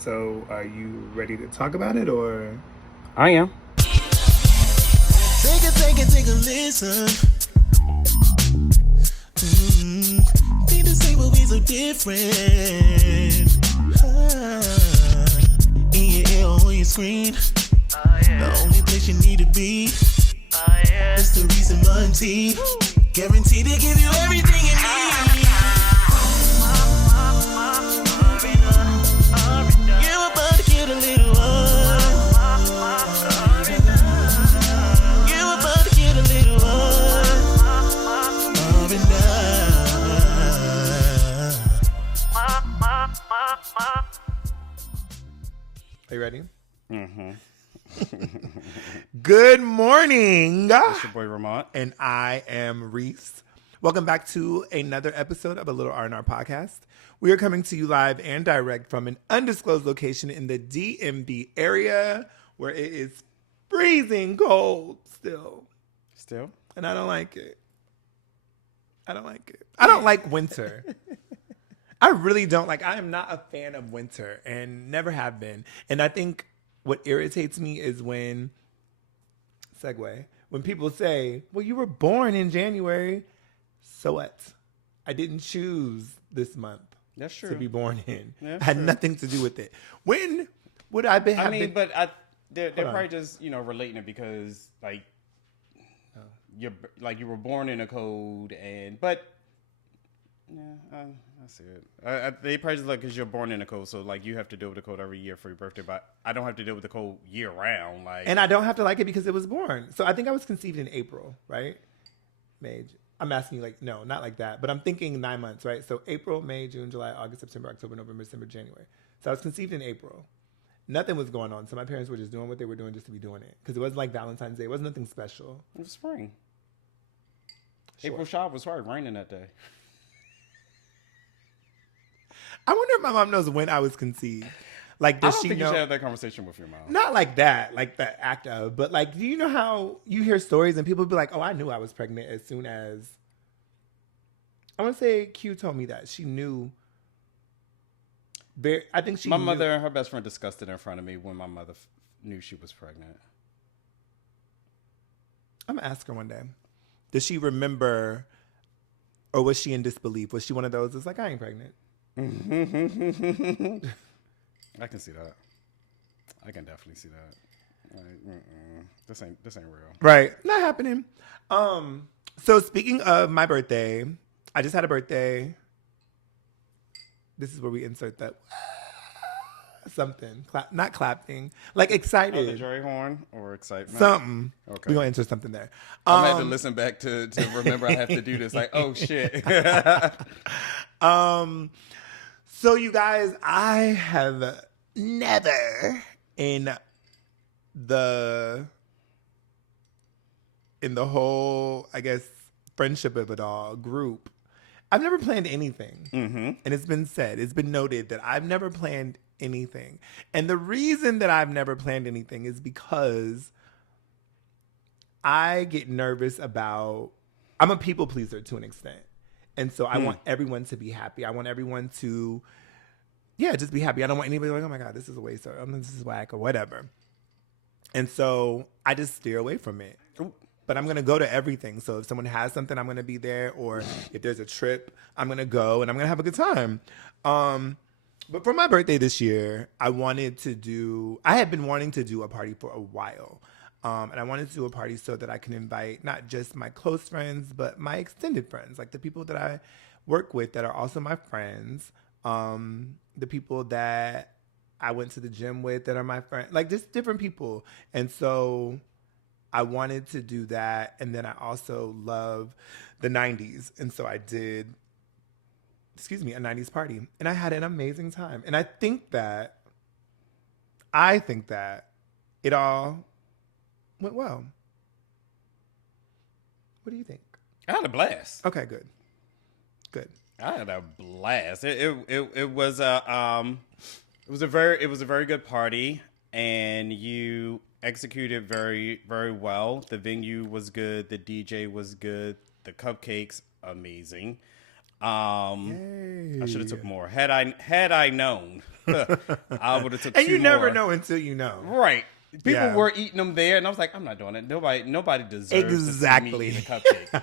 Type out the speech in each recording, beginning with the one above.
So, are you ready to talk about it, or? I am. Take a listen. Need to say what we so different. In your ear or on your screen. The only place you need to be. It's the Reese and Monty. Guaranteed to give you everything you need. You're about to get a little You're about to get a little Are you ready? Mm-hmm. Good morning. It's your boy Ramont. And I am Reese. Welcome back to another episode of A Little R&R Podcast. We are coming to you live and direct from an undisclosed location in the DMV area where it is freezing cold still. Still? And I don't like it. I don't like winter. I really don't like. I am not a fan of winter and never have been. And I think what irritates me is when people say, well, you were born in January. So what? I didn't choose this month. That's true. To be born in. That's I had true. nothing to do with it. When would I be? They're probably just relating it because you were born in a code I see it. They probably just because you're born in a code, so you have to deal with the code every year for your birthday. But I don't have to deal with the code year round. And I don't have to like it because it was born. So I think I was conceived in April, right? May. I'm asking you no, not like that. But I'm thinking 9 months, right? So April, May, June, July, August, September, October, November, December, January. So I was conceived in April. Nothing was going on. So my parents were just doing what they were doing just to be doing it. Because it wasn't like Valentine's Day. It wasn't nothing special. It was spring. Sure. April shower was probably raining that day. I wonder if my mom knows when I was conceived. Does I don't she think know? you should have that conversation with your mom. Not like that, like the act of, but do you know how you hear stories and people be like, oh, I knew I was pregnant as soon as, I want to say Q told me that. She knew. I think she My knew. mother and her best friend discussed it in front of me when my mother knew she was pregnant. I'm going to ask her one day. Does she remember, or was she in disbelief? Was she one of those that's like, I ain't pregnant? I can see that. I can definitely see that. This ain't real. Right. Not happening. So speaking of my birthday, I just had a birthday. This is where we insert that something. Not clapping. Excited. Oh, the Jerry horn or excitement? Something. Okay. We're going to insert something there. I'm going to have to listen back to remember I have to do this. Oh, shit. So you guys, I have never in the whole, I guess, friendship of it all, group, I've never planned anything. Mm-hmm. And it's been noted that I've never planned anything. And the reason that I've never planned anything is because I get nervous about, I'm a people pleaser to an extent. And so I want everyone to be happy. I want everyone to, just be happy. I don't want anybody oh my God, this is a waste or this is whack or whatever. And so I just steer away from it. But I'm going to go to everything. So if someone has something, I'm going to be there. Or if there's a trip, I'm going to go and I'm going to have a good time. But for my birthday this year, I had been wanting to do a party for a while. And I wanted to do a party so that I can invite not just my close friends, but my extended friends, like the people that I work with that are also my friends, the people that I went to the gym with that are my friends, just different people. And so I wanted to do that. And then I also love the 90s. And so I did, a 90s party. And I had an amazing time. And I think that it all went well. What do you think? I had a blast. Okay, good. I had a blast. It was a very good party, and you executed very, very well. The venue was good. The DJ was good. The cupcakes, amazing. Yay. I should have took more. Had I known, I would have took. And two you never more. know until you know. Right. People Yeah. were eating them there, and I was like, I'm not doing it. Nobody deserves Exactly. to see me eat a cupcake.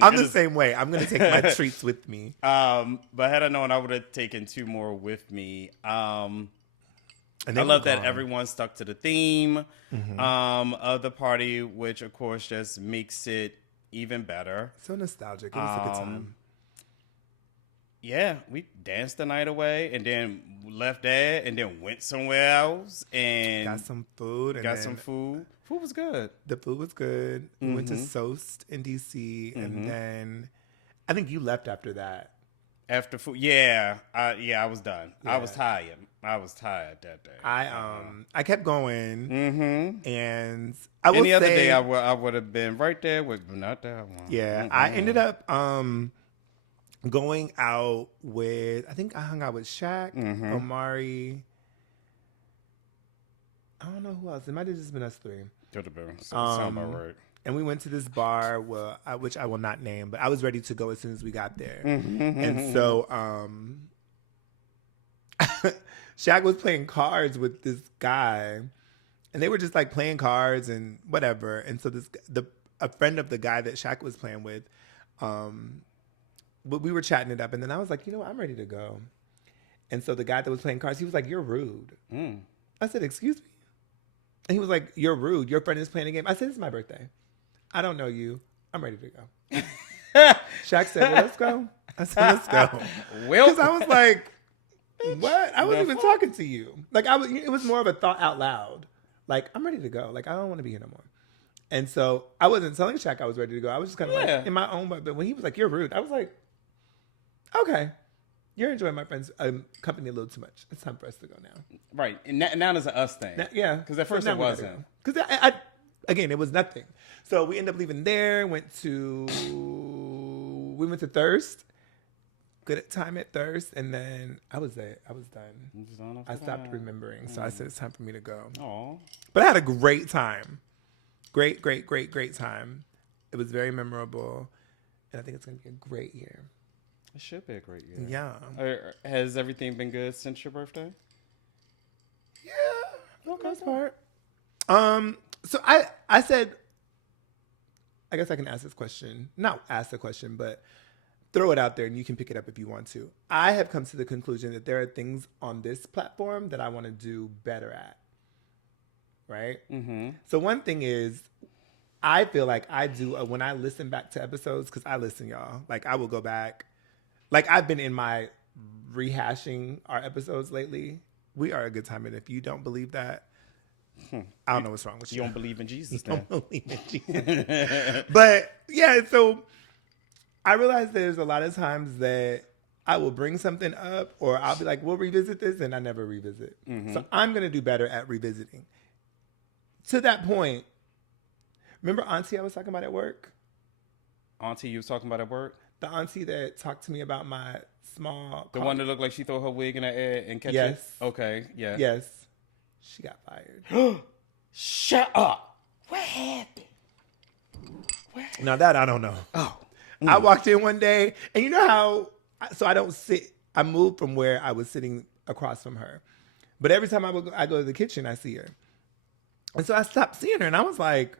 I'm the same way. I'm gonna take my treats with me. But had I known, I would have taken 2 more with me. And I they love were that gone. everyone stuck to the theme of the party, which of course just makes it even better. So nostalgic. It was a good time. Yeah, we danced the night away and then left there and then went somewhere else and Got some food. And got then some food. Food was good. The food was good. We went to Soest in DC, and then I think you left after that. After food, I was done. I was Yeah. tired. I was tired that day. I kept going, and I will Any other say, day, I would have been right there with, but not that one. yeah, I ended up going out with. I think I hung out with Shaq, Omari. I don't know who else. It might have just been us 3. Could have been. Sound about right. And we went to this bar, which I will not name, but I was ready to go as soon as we got there. And so Shaq was playing cards with this guy, and they were just like playing cards and whatever. And so a friend of the guy that Shaq was playing with, but we were chatting it up, and then I was like, you know what, I'm ready to go. And so the guy that was playing cards, he was like, "You're rude." I said, "Excuse me?" And he was like, "You're rude. Your friend is playing a game." I said, "It's my birthday. I don't know you. I'm ready to go." Shaq said, "Well, let's go." I said, "Let's go." Because I was like, "What? I wasn't even talking to you." Like it was more of a thought out loud. Like, I'm ready to go. Like, I don't want to be here no more. And so I wasn't telling Shaq I was ready to go. I was just kind of like in my own way. But when he was like, "You're rude," I was like, "Okay, you're enjoying my friend's company a little too much. It's time for us to go now." Right. And now it's an us thing. Yeah. Because at first it wasn't. Because again, it was nothing. So we ended up leaving there, went to Thirst. Good time at Thirst. And then I was there. I was done. I stopped remembering. So I said, it's time for me to go. Aw. But I had a great time. Great time. It was very memorable. And I think it's going to be a great year. It should be a great year. Yeah. Has everything been good since your birthday? Yeah, for the most part. So I said, I guess I can ask this question. Not ask the question, but throw it out there and you can pick it up if you want to. I have come to the conclusion that there are things on this platform that I want to do better at. Right? Mm-hmm. So one thing is, I feel like I do, when I listen back to episodes, because I listen, y'all. Like, I will go back. Like, I've been in my rehashing our episodes lately. We are a good time. And if you don't believe that, I don't know what's wrong with you. You don't believe in Jesus, I then. don't believe in Jesus. But, yeah, so I realize there's a lot of times that I will bring something up or I'll be like, we'll revisit this, and I never revisit. Mm-hmm. So I'm going to do better at revisiting. To that point, remember Auntie I was talking about at work? Auntie you was talking about at work? The auntie that talked to me about my small... The one that looked like she threw her wig in her air and catch Yes. it? Okay, yeah. Yes. She got fired. Shut up. What happened? Now that I don't know. Oh. I walked in one day, and you know how... So I don't sit... I moved from where I was sitting across from her. But every time I go to the kitchen, I see her. And so I stopped seeing her, and I was like,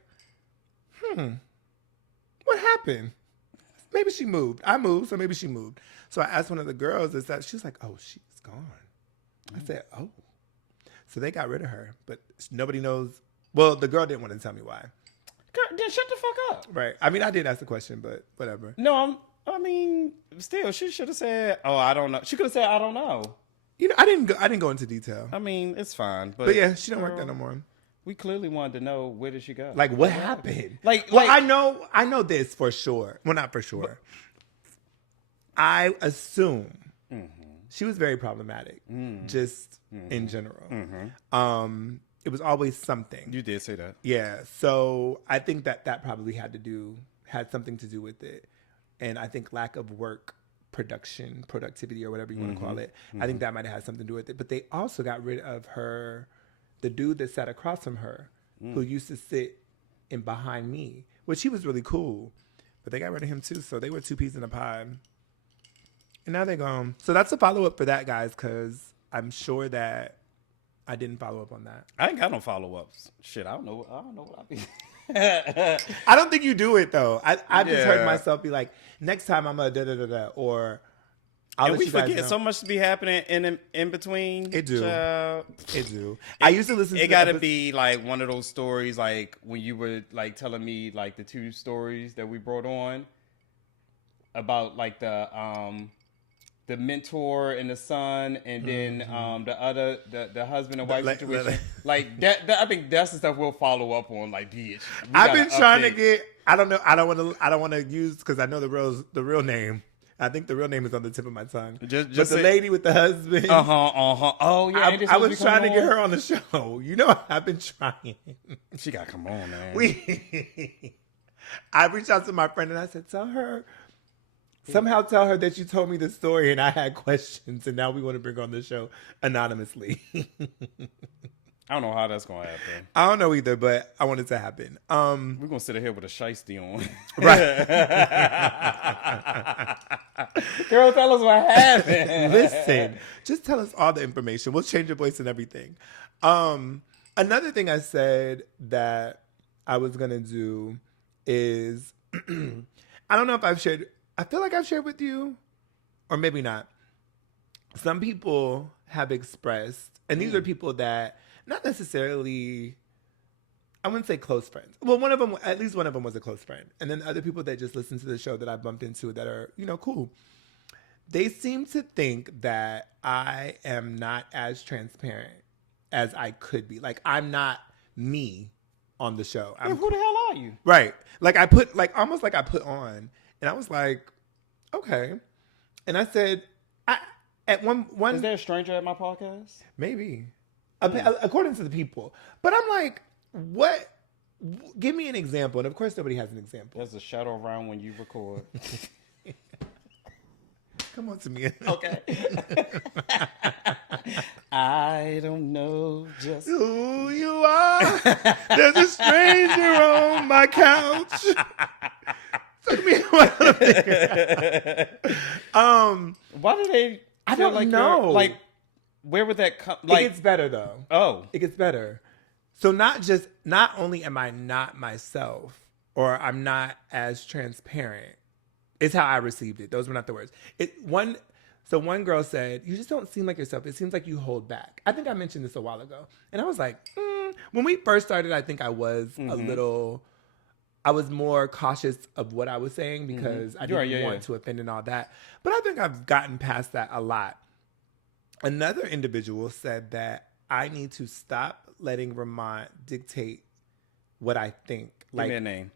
what happened? Maybe she moved. I moved, so maybe she moved. So I asked one of the girls, she was like, oh, she's gone. I said, oh. So they got rid of her, but nobody knows. Well, the girl didn't want to tell me why. Girl, then shut the fuck up. Right. I mean, I did ask the question, but whatever. No, I mean, still, she should have said, oh, I don't know. She could have said, I don't know. You know, I didn't go into detail. I mean, it's fine. But yeah, she don't work there no more. We clearly wanted to know, where did she go? Like, what happened? Well, I know this for sure. Well, not for sure. I assume she was very problematic, just in general. It was always something. You did say that. Yeah. So I think that probably had something to do with it. And I think lack of work productivity, or whatever you want to call it. I think that might have had something to do with it. But they also got rid of the dude that sat across from her, who used to sit in behind me, which he was really cool. But they got rid of him too, so they were 2 peas in a pie. And now they're gone. So that's a follow-up for that, guys, because I'm sure that I didn't follow up on that. I ain't got no follow-ups. Shit, I don't know what I be. I don't think you do it, though. I've just heard Yeah. myself be like, next time I'm a da-da-da-da, or I'll And let we you guys forget know. so much to be happening in between. It do. Child. It do. I used to listen to It got to be like one of those stories, like when you were like telling me like the 2 stories that we brought on about like the mentor and the son, and then the other the husband and wife situation. Like that, I think that's the stuff we'll follow up on. Like, bitch, I've been trying to get. I don't know. I don't want to use because I know the real name. I think the real name is on the tip of my tongue. Just but the say, lady with the husband. Oh yeah, I was trying to get her on the show. You know, I've been trying. She got to come on, man. I reached out to my friend and I said, tell her that you told me the story and I had questions and now we want to bring her on the show anonymously. I don't know how that's gonna happen. I don't know either, but I want it to happen. We're gonna sit here with a shiesty on. Right. Girl, tell us what happened. Listen, just tell us all the information. We'll change your voice and everything. Another thing I said that I was gonna do is I don't know if I've shared. I feel like I've shared with you, or maybe not. Some people have expressed, and these are people that not necessarily, I wouldn't say close friends. Well, at least one of them was a close friend. And then the other people that just listen to the show that I bumped into that are, cool. They seem to think that I am not as transparent as I could be. Like, I'm not me on the show. Yeah, who the hell are you? Right. Like, I put on, and I was like, okay. And I said, at one Is there a stranger at my podcast? maybe. According to the people. But I'm like, what? Give me an example. And of course, nobody has an example. There's a shadow around when you record. Come on to me. Okay. I don't know just Who you are. There's a stranger on my couch. Took me a while to figure out. Why do they? I feel don't like know. Like, where would that come? It Like, gets better though. oh, It gets better. So not only am I not myself or I'm not as transparent, it's how I received it. Those were not the words. One girl said, you just don't seem like yourself. It seems like you hold back. I think I mentioned this a while ago. And I was like, when we first started, I think I was I was more cautious of what I was saying because I didn't want to offend and all that. But I think I've gotten past that a lot. Another individual said that I need to stop letting Ramont dictate what I think. give me a name.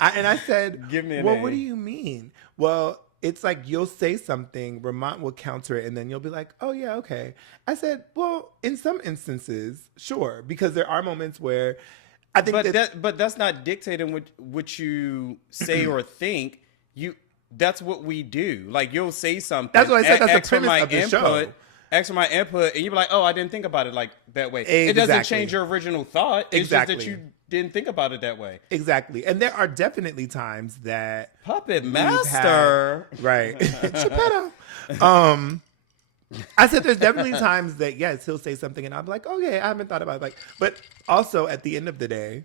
And I said, Give me a well, name. what do you mean? Well, it's like you'll say something, Ramont will counter it, and then you'll be like, oh, yeah, okay. I said, well, in some instances, sure, because there are moments where I think But that's not dictating what you say or think. That's what we do. Like, you'll say something. That's what I said. That's the ask for premise my of the input, show. Ask for my input, and you'll be like, oh, I didn't think about it like that way. It doesn't Exactly. change your original thought. It's Exactly. just that you didn't think about it that way. Exactly. And there are definitely times that Puppet we've master. had- right. Geppetto. I said there's definitely times that, yes, he'll say something and I'll be like, okay, I haven't thought about it. Like, but also at the end of the day,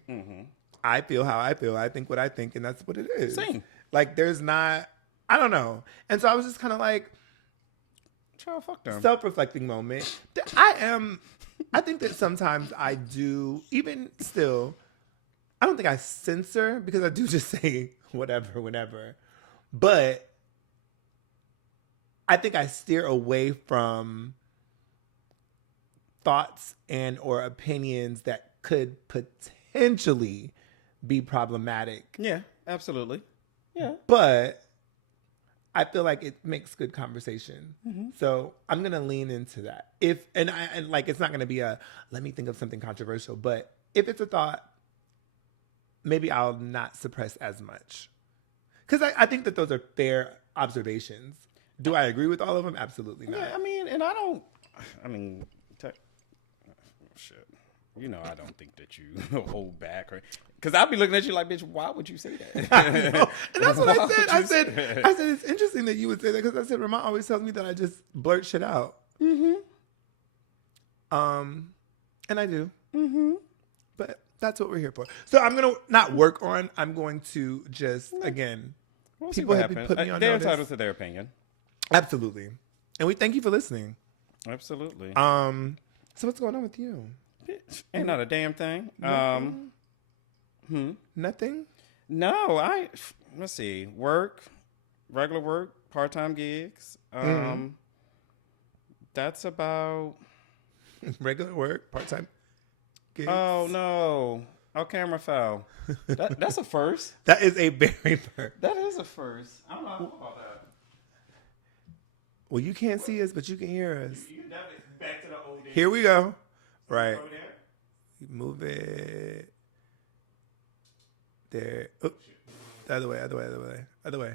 I feel how I feel. I think what I think, and that's what it is. Same. Like, there's not, I don't know. And so I was just kind of like, Child, fuck them. self-reflecting moment. I think that sometimes I do, even still, I don't think I censor because I do just say whatever, whenever. But I think I steer away from thoughts and or opinions that could potentially be problematic. Yeah, absolutely. Yeah. But I feel like it makes good conversation. So I'm gonna lean into that. And it's not gonna be let me think of something controversial, but if it's a thought, maybe I'll not suppress as much. Because I think that those are fair observations. Do I agree with all of them? Absolutely not. Yeah, shit. You know, I don't think that you hold back, or because I'll be looking at you like, bitch, why would you say that? And that's what I said. Why I would said, you I said, it's interesting that you would say that because I said, Ramont always tells me that I just blurt shit out. Mm-hmm. And I do. Mm-hmm. But that's what we're here for. So I'm going to not work on, I'm going to just, again, We'll see people what have happens. put me on They're notice. entitled to their opinion. Absolutely. And we thank you for listening. Absolutely. So what's going on with you? Bitch, ain't not a damn thing. Nothing? No, let's see. Regular work, part-time gigs. That's about... Regular work, part-time gigs. Oh, no. Our camera fell. That's a first. That is a very first. That is a first. I don't know about that. Well, you can't see us, but you can hear us. You definitely back to the old days. Here we go. Right. Over there. Move it. There. Oh. The other way, other way, other way. Other way.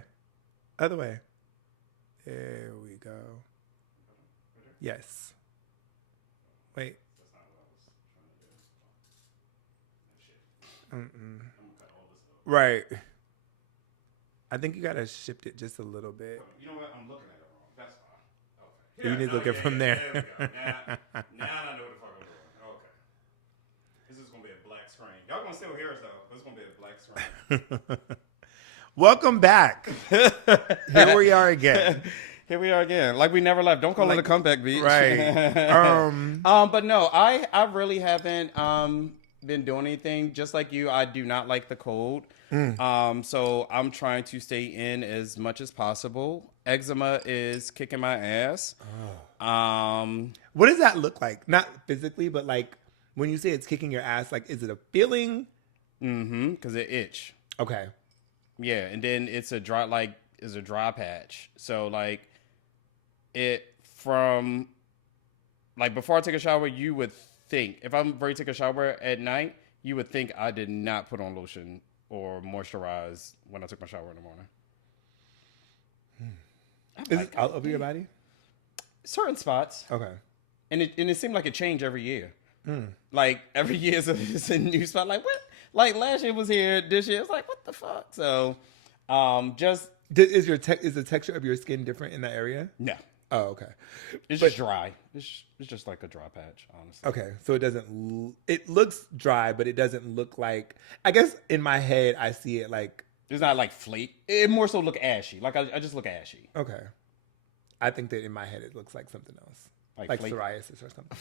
Other way. There we go. Yes. Wait. Right. I think you gotta shift it just a little bit. You know what? I'm looking at it wrong. That's fine. Okay. You need to look at it from there. There we go. Now I know what the fuck I'm doing. Okay. This is gonna be a black screen. Y'all gonna still hear us though. This is gonna be a black screen. Welcome back. Here we are again. Here we are again. Like we never left. Don't call it a comeback, bitch. Right. But no, I really haven't been doing anything. Just like you, I do not like the cold. So I'm trying to stay in as much as possible. Eczema is kicking my ass. What does that look like? Not physically, but like when you say it's kicking your ass, like is it a feeling? Mm-hmm. Because it itch. Okay. Yeah, and then it's a dry patch. So like it from like before I take a shower, you would think if I'm ready to take a shower at night, you would think I did not put on lotion or moisturize when I took my shower in the morning. Is it all over your body? Certain spots. Okay. And it seemed like it changed every year. Like every year is a new spot. Like what? Like last year was here. This year it's like what the fuck? So, just is the texture of your skin different in that area? no. Oh, okay. It's just dry. It's just like a dry patch, honestly. Okay, so it doesn't. It looks dry, but it doesn't look like. I guess in my head, I see it like. It's not like flake. It more so look ashy. Like I just look ashy. Okay. I think that in my head it looks like something else, like psoriasis or something.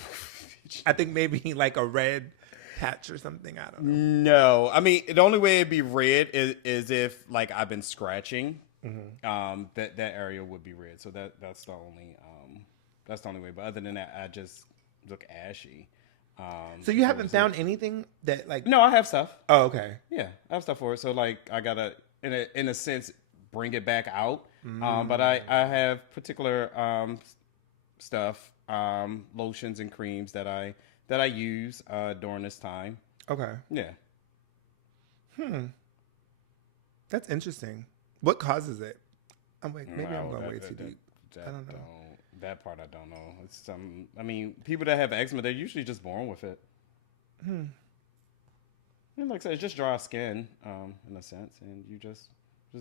I think maybe like a red patch or something. I don't know. No, I mean the only way it'd be red is if like I've been scratching. Mm-hmm. That area would be red. So that's the only way. But other than that, I just look ashy. So you haven't found anything that like? No, I have stuff. Oh, okay. Yeah, I have stuff for it. So like I gotta in a sense bring it back out. But I have particular stuff, lotions and creams that I use during this time. Okay. Yeah. That's interesting. What causes it? I'm like, maybe I'm going way too deep. I don't know. That part I don't know. It's I mean, people that have eczema, they're usually just born with it. And like I said, it's just dry skin, in a sense, and you just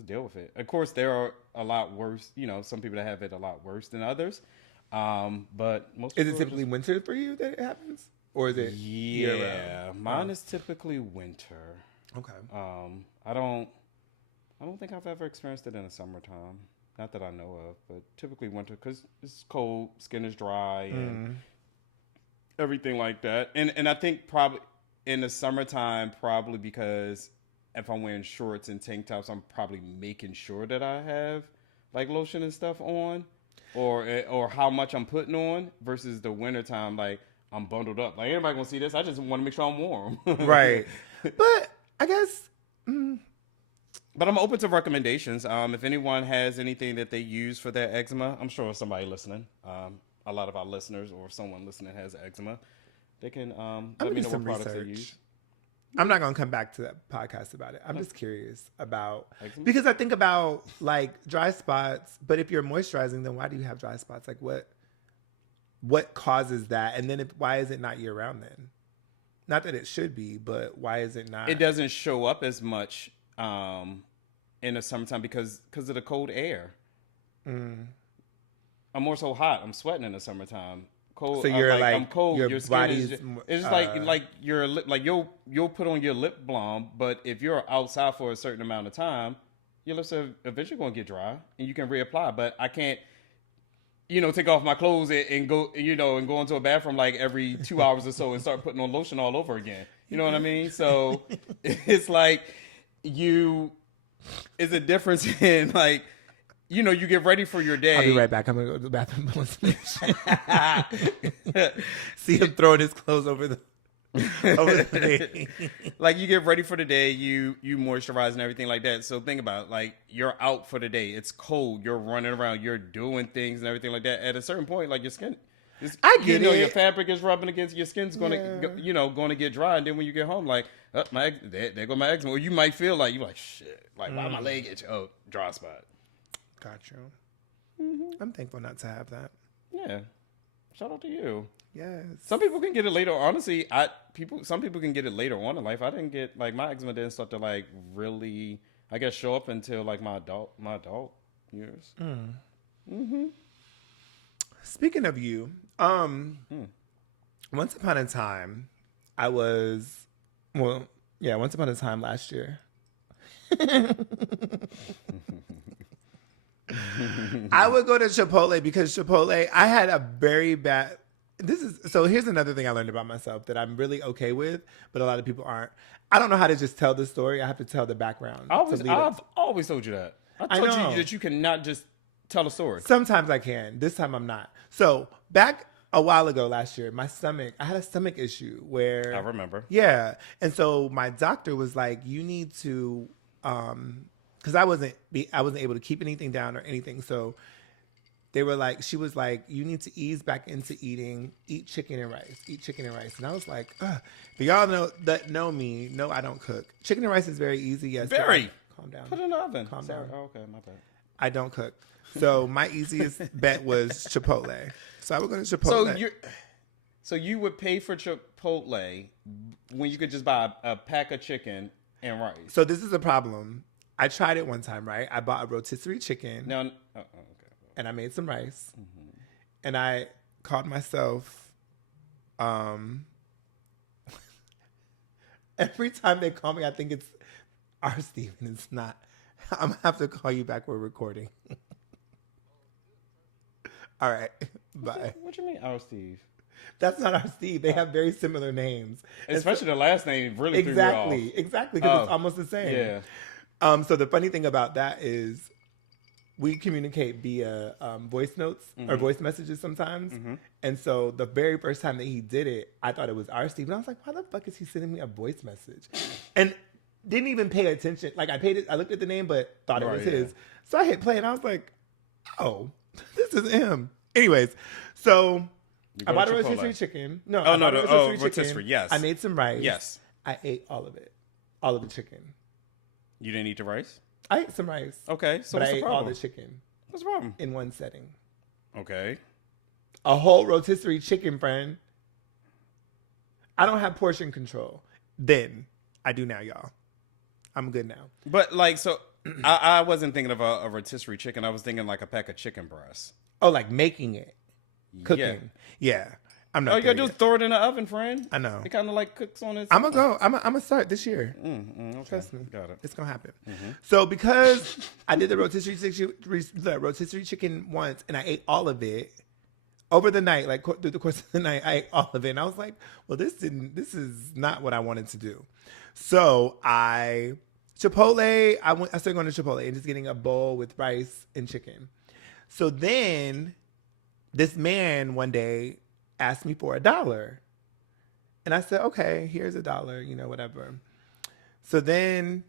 deal with it. Of course, there are a lot worse. You know, some people that have it a lot worse than others. But most is it typically winter for you that it happens, or is it year-round? Mine is typically winter. Okay. I don't think I've ever experienced it in the summertime. Not that I know of, but typically winter because it's cold, skin is dry, and everything like that. And I think probably in the summertime, probably because if I'm wearing shorts and tank tops, I'm probably making sure that I have like lotion and stuff on, or how much I'm putting on versus the wintertime, like I'm bundled up. Like everybody gonna see this. I just want to make sure I'm warm. Right. But I guess. But I'm open to recommendations. If anyone has anything that they use for their eczema, I'm sure somebody listening, a lot of our listeners or someone listening has eczema, they can let me know what products they use. I'm not going to come back to that podcast about it. I'm just curious about, because I think about like dry spots, but if you're moisturizing, then why do you have dry spots? Like what causes that? And then why is it not year round then? Not that it should be, but why is it not? It doesn't show up as much in the summertime because of the cold air. I'm more so hot. I'm sweating in the summertime. Cold. So you're I'm cold. your skin body's is it's just like your lip. Like you'll put on your lip balm, but if you're outside for a certain amount of time, your lips are eventually going to get dry, and you can reapply. But I can't, take off my clothes and go, and go into a bathroom like every 2 hours or so and start putting on lotion all over again. You know what I mean? So it's like it's a difference in like. You get ready for your day. I'll be right back. I'm gonna go to the bathroom. See him throwing his clothes over the thing. Like you get ready for the day, you moisturize and everything like that. So think about it, like you're out for the day. It's cold. You're running around. You're doing things and everything like that. At a certain point, like your skin, I get it. Your fabric is rubbing against your skin's going to going to get dry. And then when you get home, like there go my eczema. Or you might feel like you're like shit. Like why my leg itch? Oh, dry spot. Got you. I'm thankful not to have that. Yeah. Shout out to you. Yes. Some people can get it later. Honestly, some people can get it later on in life. I didn't get like my eczema didn't start to like really, I guess, show up until like my adult years. Speaking of you, once upon a time, once upon a time last year. I would go to Chipotle because Chipotle, I had a very bad. Here's another thing I learned about myself that I'm really okay with, but a lot of people aren't. I don't know how to just tell the story. I have to tell the background. I've always told you that. I told you that you cannot just tell a story. Sometimes I can. This time I'm not. So back a while ago last year, I had a stomach issue where I remember. Yeah. And so my doctor was like, you need to, because I wasn't able to keep anything down or anything. So she was like, you need to ease back into eat chicken and rice. And I was like, ugh. But y'all know me, I don't cook. Chicken and rice is very easy. Yes. Very. Calm down. Put it in the oven. Calm down. Oh, okay, my bad. I don't cook. So my easiest bet was Chipotle. So I would go to Chipotle. So you would pay for Chipotle when you could just buy a pack of chicken and rice. So this is a problem. I tried it one time, right? I bought a rotisserie chicken. Okay. And I made some rice. And I called myself, every time they call me, I think it's our Steve, and it's not. I'm going to have to call you back. We're recording. All right. Bye. What you mean, our Steve? That's not our Steve. They have very similar names. Especially the last name really threw me off. Exactly, because it's almost the same. Yeah. So the funny thing about that is we communicate via voice notes or voice messages sometimes. And so the very first time that he did it, I thought it was our Steve. And I was like, why the fuck is he sending me a voice message? And didn't even pay attention. Like I looked at the name, but thought it was his. So I hit play and I was like, oh, this is him. Anyways, so I bought a rotisserie chicken. No, rotisserie, yes. I made some rice. Yes. I ate all of it. All of the chicken. You didn't eat the rice? I ate some rice. Okay, so but what's I the ate problem? all the chicken. What's the problem? In one setting. Okay. A whole rotisserie chicken, friend. I don't have portion control. Then I do now, y'all. I'm good now. But like, so I wasn't thinking of a rotisserie chicken. I was thinking like a pack of chicken breasts. Oh, like making it. Cooking. Yeah. I'm not. All you gotta do is throw it in the oven, friend. I know. It kind of like cooks on its. I'm gonna go. I'm gonna start this year. Okay. Trust me. Got it. It's gonna happen. So because I did the rotisserie chicken once, and I ate all of it over the night, like through the course of the night, I ate all of it, and I was like, "Well, this is not what I wanted to do." So I started going to Chipotle and just getting a bowl with rice and chicken. So then, this man one day asked me for $1. And I said, okay, here's $1, whatever. So then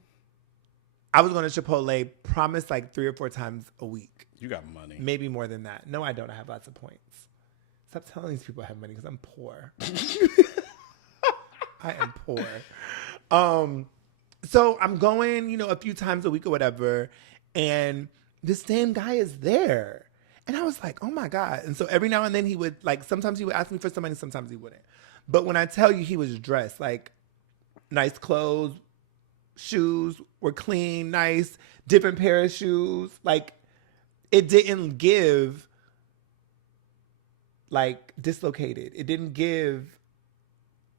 I was going to Chipotle, promised like 3 or 4 times a week. You got money. Maybe more than that. No, I don't. I have lots of points. Stop telling these people I have money because I'm poor. I am poor. So I'm going, a few times a week or whatever. And this same guy is there. And I was like, oh my God. And so every now and then he would sometimes he would ask me for some money, sometimes he wouldn't. But when I tell you he was dressed, like nice clothes, shoes were clean, nice, different pair of shoes. Like it didn't give like dislocated. It didn't give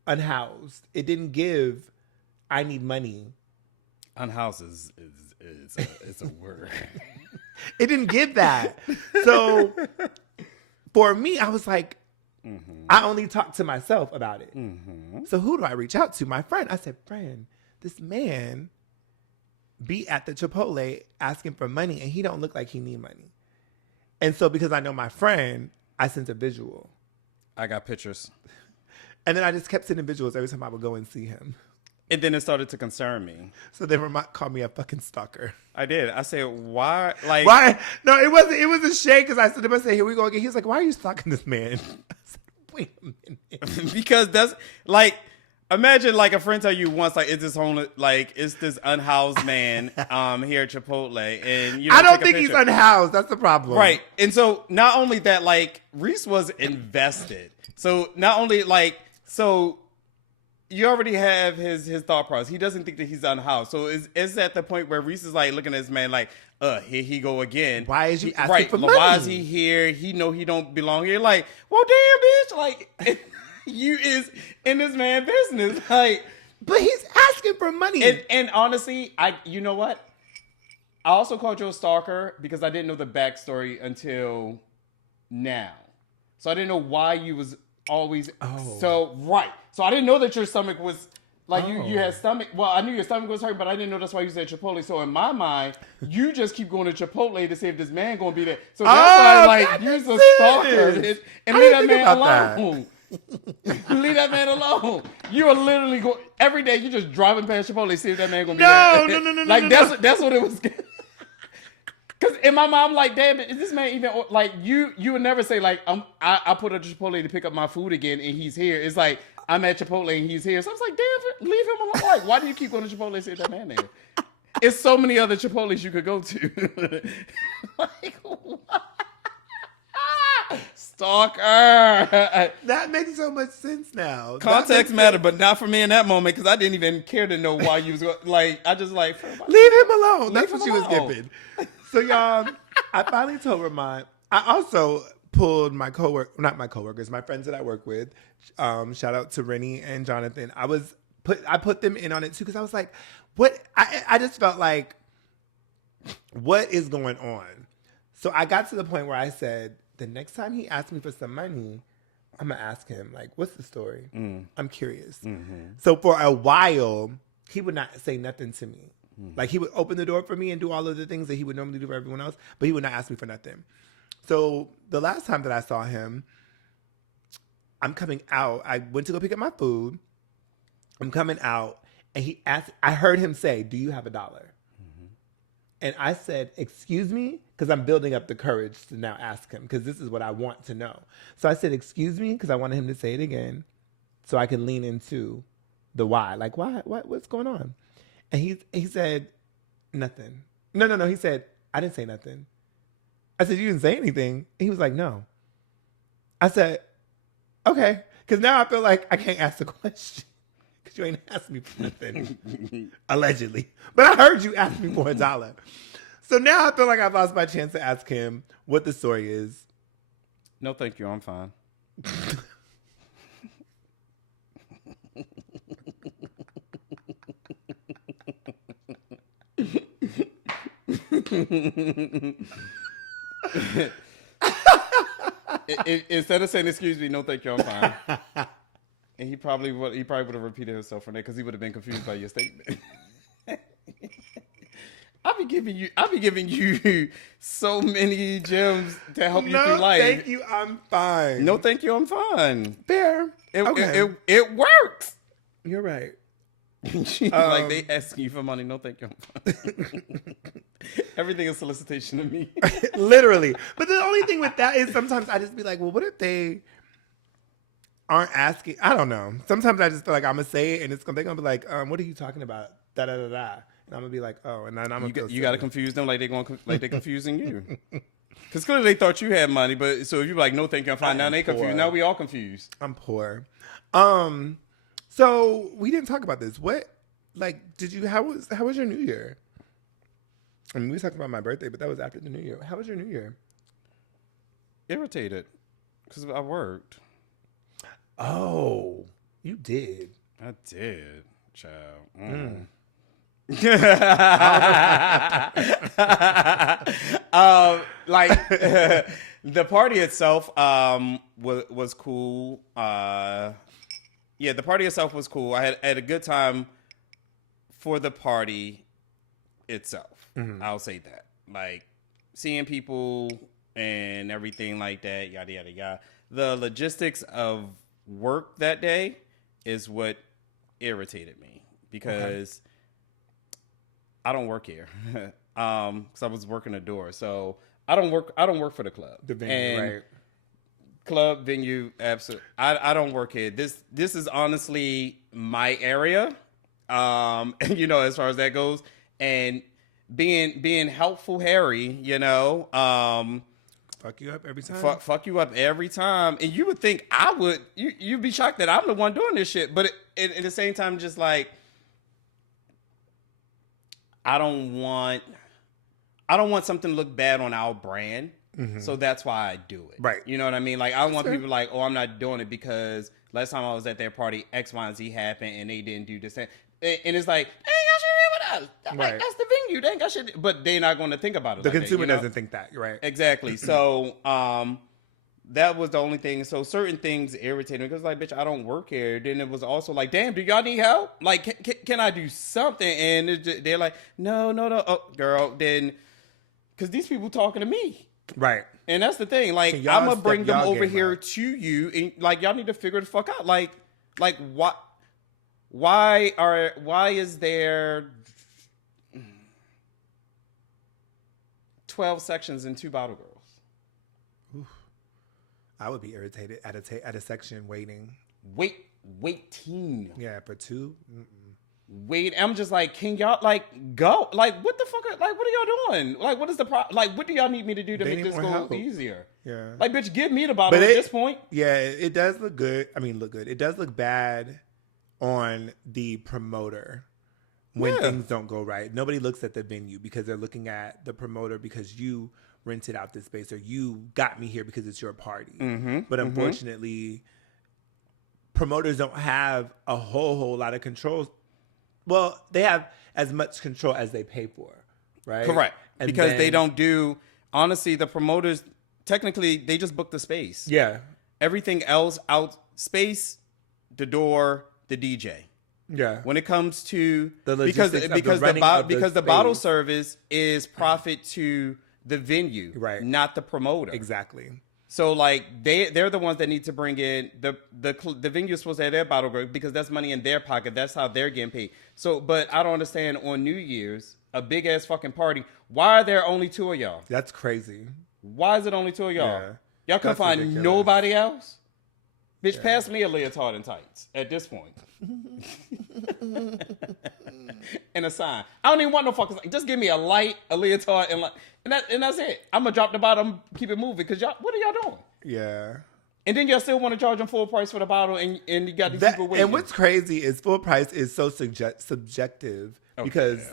unhoused. It didn't give I need money. Unhoused is a word. It didn't give that. So for me, I was like, I only talked to myself about it. So who do I reach out to? My friend. I said, friend, this man be at the Chipotle asking for money and he don't look like he need money. And so because I know my friend, I sent a visual. I got pictures. And then I just kept sending visuals every time I would go and see him. And then it started to concern me. So then Ramont called me a fucking stalker. I did. I said, why? Like, why? No, it wasn't. It was a shame because I stood up and said, here we go again. He was like, why are you stalking this man? I said, wait a minute. Because that's like, imagine like a friend tell you once, like, it's this unhoused man here at Chipotle. And you know, I don't think he's unhoused. That's the problem. Right. And so not only that, like, Reese was invested. So not only like, so you already have his thought process. He doesn't think that he's unhoused. So is at the point where Reese is like looking at this man like, here he go again. Why is he asking for money? Why is he here? He know he don't belong here. Like, well, damn, bitch. Like, you is in this man business. Like, but he's asking for money. And honestly, you know what? I also called you a stalker because I didn't know the backstory until now. So I didn't know why you was always so right. So I didn't know that your stomach was like you had stomach. Well, I knew your stomach was hurt, but I didn't know that's why you said Chipotle. So in my mind, you just keep going to Chipotle to see if this man gonna be there. So that's why like you're a stalker and leave that man alone. Leave that man alone. You are literally going every day. You just driving past Chipotle to see if that man gonna be there. No. Like that's what it was. Because in my mind, I'm like, damn, is this man even like you? You would never say like I put up to Chipotle to pick up my food again and he's here. It's like I'm at Chipotle and he's here. So I was like, damn, leave him alone. Like, why do you keep going to Chipotle and see that man there? It's so many other Chipotles you could go to. Like, what? Stalker. That makes so much sense now. Context matter, but not for me in that moment because I didn't even care to know why you was going. Like, I just like leave him alone. That's what she was giving. So y'all, I finally told Ramont. I also pulled my not my coworkers, my friends that I work with. Shout out to Rennie and Jonathan. I put them in on it too because I was like, what? I just felt like, what is going on? So I got to the point where I said, the next time he asks me for some money, I'm gonna ask him like, what's the story? I'm curious. So for a while, he would not say nothing to me. Like he would open the door for me and do all of the things that he would normally do for everyone else, but he would not ask me for nothing. So the last time that I saw him, I'm coming out. I went to go pick up my food. I'm coming out and he asked, I heard him say, do you have $1? And I said, excuse me? Because I'm building up the courage to now ask him because this is what I want to know. So I said, excuse me? Because I wanted him to say it again so I can lean into the why. Like, why? What's going on? And he said, nothing. No. He said, I didn't say nothing. I said, you didn't say anything? And he was like, no. I said, okay. Because now I feel like I can't ask the question. Because you ain't asked me for nothing. Allegedly. But I heard you ask me for $1. So now I feel like I've lost my chance to ask him what the story is. No, thank you. I'm fine. Instead of saying excuse me, no thank you, I'm fine. And he probably would have repeated himself from there because he would have been confused by your statement. I'll be giving you so many gems to help you through life. No, thank you, I'm fine. No, thank you, I'm fine. Fair. It works. You're right. Like they asking you for money. No, thank you. I'm fine. Everything is solicitation to me. Literally. But the only thing with that is sometimes I just be like, well, what if they aren't asking? I don't know. Sometimes I just feel like I'm going to say it and they're going to be like, what are you talking about? Da da da da. And I'm going to be like, oh. And then I'm going to You got to confuse them like they're confusing you. Because clearly they thought you had money, but so if you're like, no, thank you, I'm fine. Now they confused. poor. Now we all confused. I'm poor. So we didn't talk about this. What, like, did you? How was your New Year? I mean, we talked about my birthday, but that was after the New Year. How was your New Year? Irritated because I worked. Oh, you did. I did, child. Like the party itself was cool. Yeah, the party itself was cool. I had a good time for the party itself. I'll say that. Like seeing people and everything like that, yada yada yada. The logistics of work that day is what irritated me because I don't work here. Because I was working the door, so I don't work for the club. The venue, right? Club venue, absolutely. I don't work here. This is honestly my area. You know, as far as that goes, and being helpful, Harry. You know, fuck you up every time. Fuck you up every time, and you would think I would. You'd be shocked that I'm the one doing this shit, but at the same time, just like I don't want something to look bad on our brand. So that's why I do it. Right. You know what I mean? Like, I don't want people like, oh, I'm not doing it because last time I was at their party, X, Y, and Z happened and they didn't do this. And it's like, they ain't got shit to do with us. Like, that's the venue. They ain't got shit. But they're not going to think about it. The like consumer that, you know? doesn't think that, right? Exactly. So, that was the only thing. So certain things irritated me because, like, bitch, I don't work here. Then it was also like, damn, do y'all need help? Like, can I do something? And they're like, no. Oh, girl, then, because these people talking to me. Right. And that's the thing. Like, I'm going to bring them over here to you. And, like, y'all need to figure the fuck out. Like, why is there 12 sections and 2 bottle girls? Oof. I would be irritated at a section waiting. Waiting. Yeah, for 2. Mm-mm. Wait, I'm just like, can y'all like go? Like, what the fuck? Like, what are y'all doing? Like, what is the problem? Like, what do y'all need me to do to make this go easier? Yeah. Like, bitch, give me the bottle at this point. Yeah, it does look good. I mean, look good. It does look bad on the promoter when things don't go right. Nobody looks at the venue because they're looking at the promoter because you rented out this space or you got me here because it's your party. But unfortunately, promoters don't have a whole lot of control. Well, they have as much control as they pay for, right? Correct. And because they don't do, honestly, the promoters, technically, they just book the space. Yeah. Everything else out, space, the door, the DJ. Yeah. When it comes to, The because logistics the bottle service is profit to the venue, Right. not the promoter. Exactly. So like they're the ones that need to bring in the venue is supposed to have their bottle girl because that's money in their pocket. That's how they're getting paid. So, but I don't understand on New Year's, a big ass fucking party. Why are there only 2 of y'all? That's crazy. Why is it only 2 of y'all? Yeah. Y'all couldn't find ridiculous. nobody else? Bitch, pass me a leotard and tights at this point. And a sign. I don't even want no fucking sign. Just give me a light, a leotard, and that's it. I'm gonna drop the bottom, keep it moving. Cause y'all, what are y'all doing? Yeah. And then y'all still want to charge them full price for the bottle, and you got these people waiting. And what's crazy is full price is so subjective because,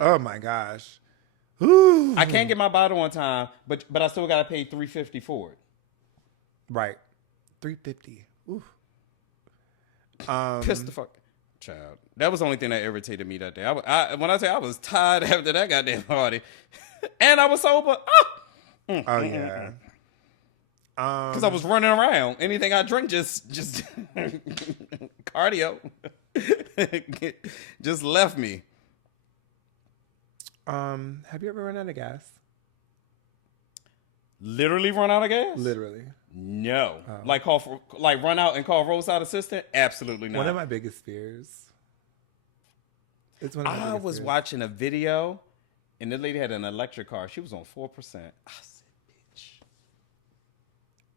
oh my gosh, Ooh. I can't get my bottle on time, but I still gotta pay $350 for it. Right, $350. Ooh. Piss the fuck, child. That was the only thing that irritated me that day. When I say I was tired after that goddamn party, and I was sober. Oh yeah. Because I was running around. Anything I drink just cardio just left me. Have you ever run out of gas? Literally run out of gas? Literally. No. Like run out and call roadside assistant? Absolutely not. One of my biggest fears. It's one of my I biggest was fears. watching a video and the lady had an electric car. She was on 4%. I said, bitch.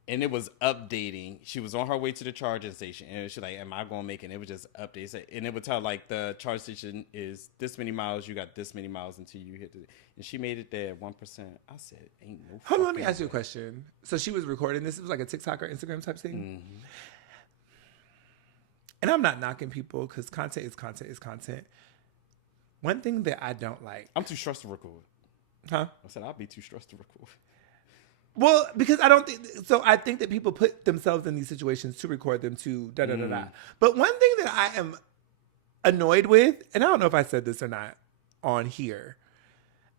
and it was updating. She was on her way to the charging station, and she's like, "Am I going to make it?" And it would just update, and it would tell like the charge station is this many miles. You got this many miles until you hit it. And she made it there at 1%. I said, "Ain't no." Hold on, let me ask you a question. So she was recording this. It was like a TikTok or Instagram type thing. Mm-hmm. And I'm not knocking people because content is content is content. One thing that I don't like. I'm too stressed to record. Huh? I said I'll be too stressed to record. Well, because I don't think so. I think that people put themselves in these situations to record them to da da da da. But one thing that I am annoyed with, and I don't know if I said this or not on here,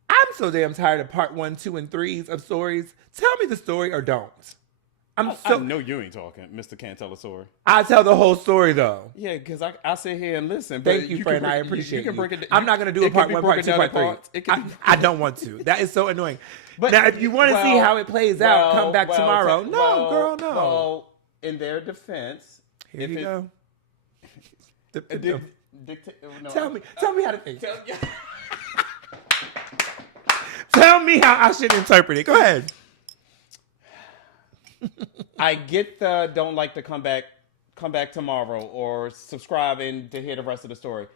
I'm so damn tired of part 1, 2, and 3s of stories. Tell me the story or don't. I know you ain't talking, Mr. Can't Tell a Story. I tell the whole story though. Yeah, because I sit here and listen. Thank you, friend. I appreciate you. Can break it, I'm not going to do a part 1, part 2, part 3. I don't want to. That is so annoying. But now, if you want to see how it plays out, come back tomorrow. No, girl, no. Well, in their defense, here you go. Tell me how to think. Tell me how I should interpret it. Go ahead. I get the don't like to come back tomorrow or subscribing to hear the rest of the story.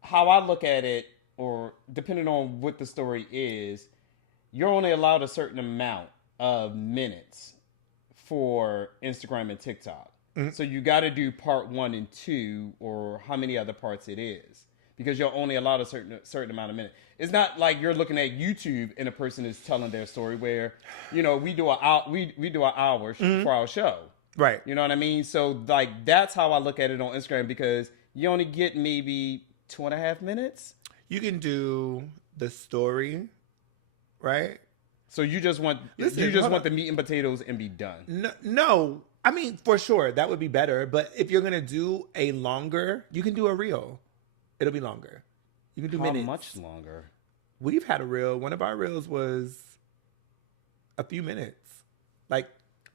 How I look at it, or depending on what the story is, you're only allowed a certain amount of minutes for Instagram and TikTok. Mm-hmm. So you got to do part 1 and 2 or how many other parts it is, because you're only allowed a certain amount of minutes. It's not like you're looking at YouTube and a person is telling their story where, we do an hour for our show. Right. You know what I mean? So like, that's how I look at it on Instagram, because you only get maybe 2.5 minutes. You can do the story, right? So you just want the meat and potatoes and be done. No. I mean, for sure, that would be better. But if you're going to do a longer, you can do a reel. It'll be longer. You can do minutes. How much longer? We've had a reel. One of our reels was a few minutes.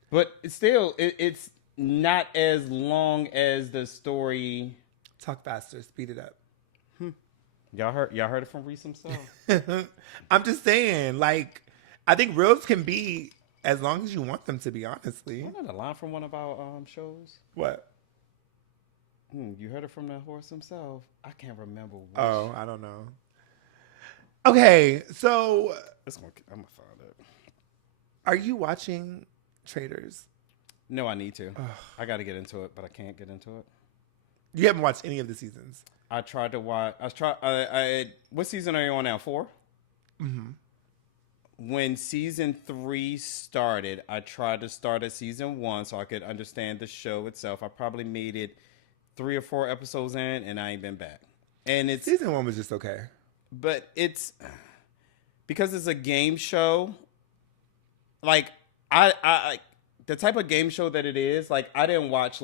But it's not as long as the story. Talk faster. Speed it up. Y'all heard it from Reese himself. I'm just saying, I think reels can be as long as you want them to be, honestly. Wasn't that a line from one of our shows? What? You heard it from the horse himself. I can't remember. Oh, I don't know. Okay, so I'm gonna find it. Are you watching Traitors? No, I need to. I got to get into it, but I can't get into it. You haven't watched any of the seasons? I tried to watch. What season are you on now? 4? Mm-hmm. When season 3 started, I tried to start at season 1 so I could understand the show itself. I probably made it 3 or 4 episodes in, and I ain't been back. And season 1 was just okay, but it's because it's a game show. I the type of game show that it is. I didn't watch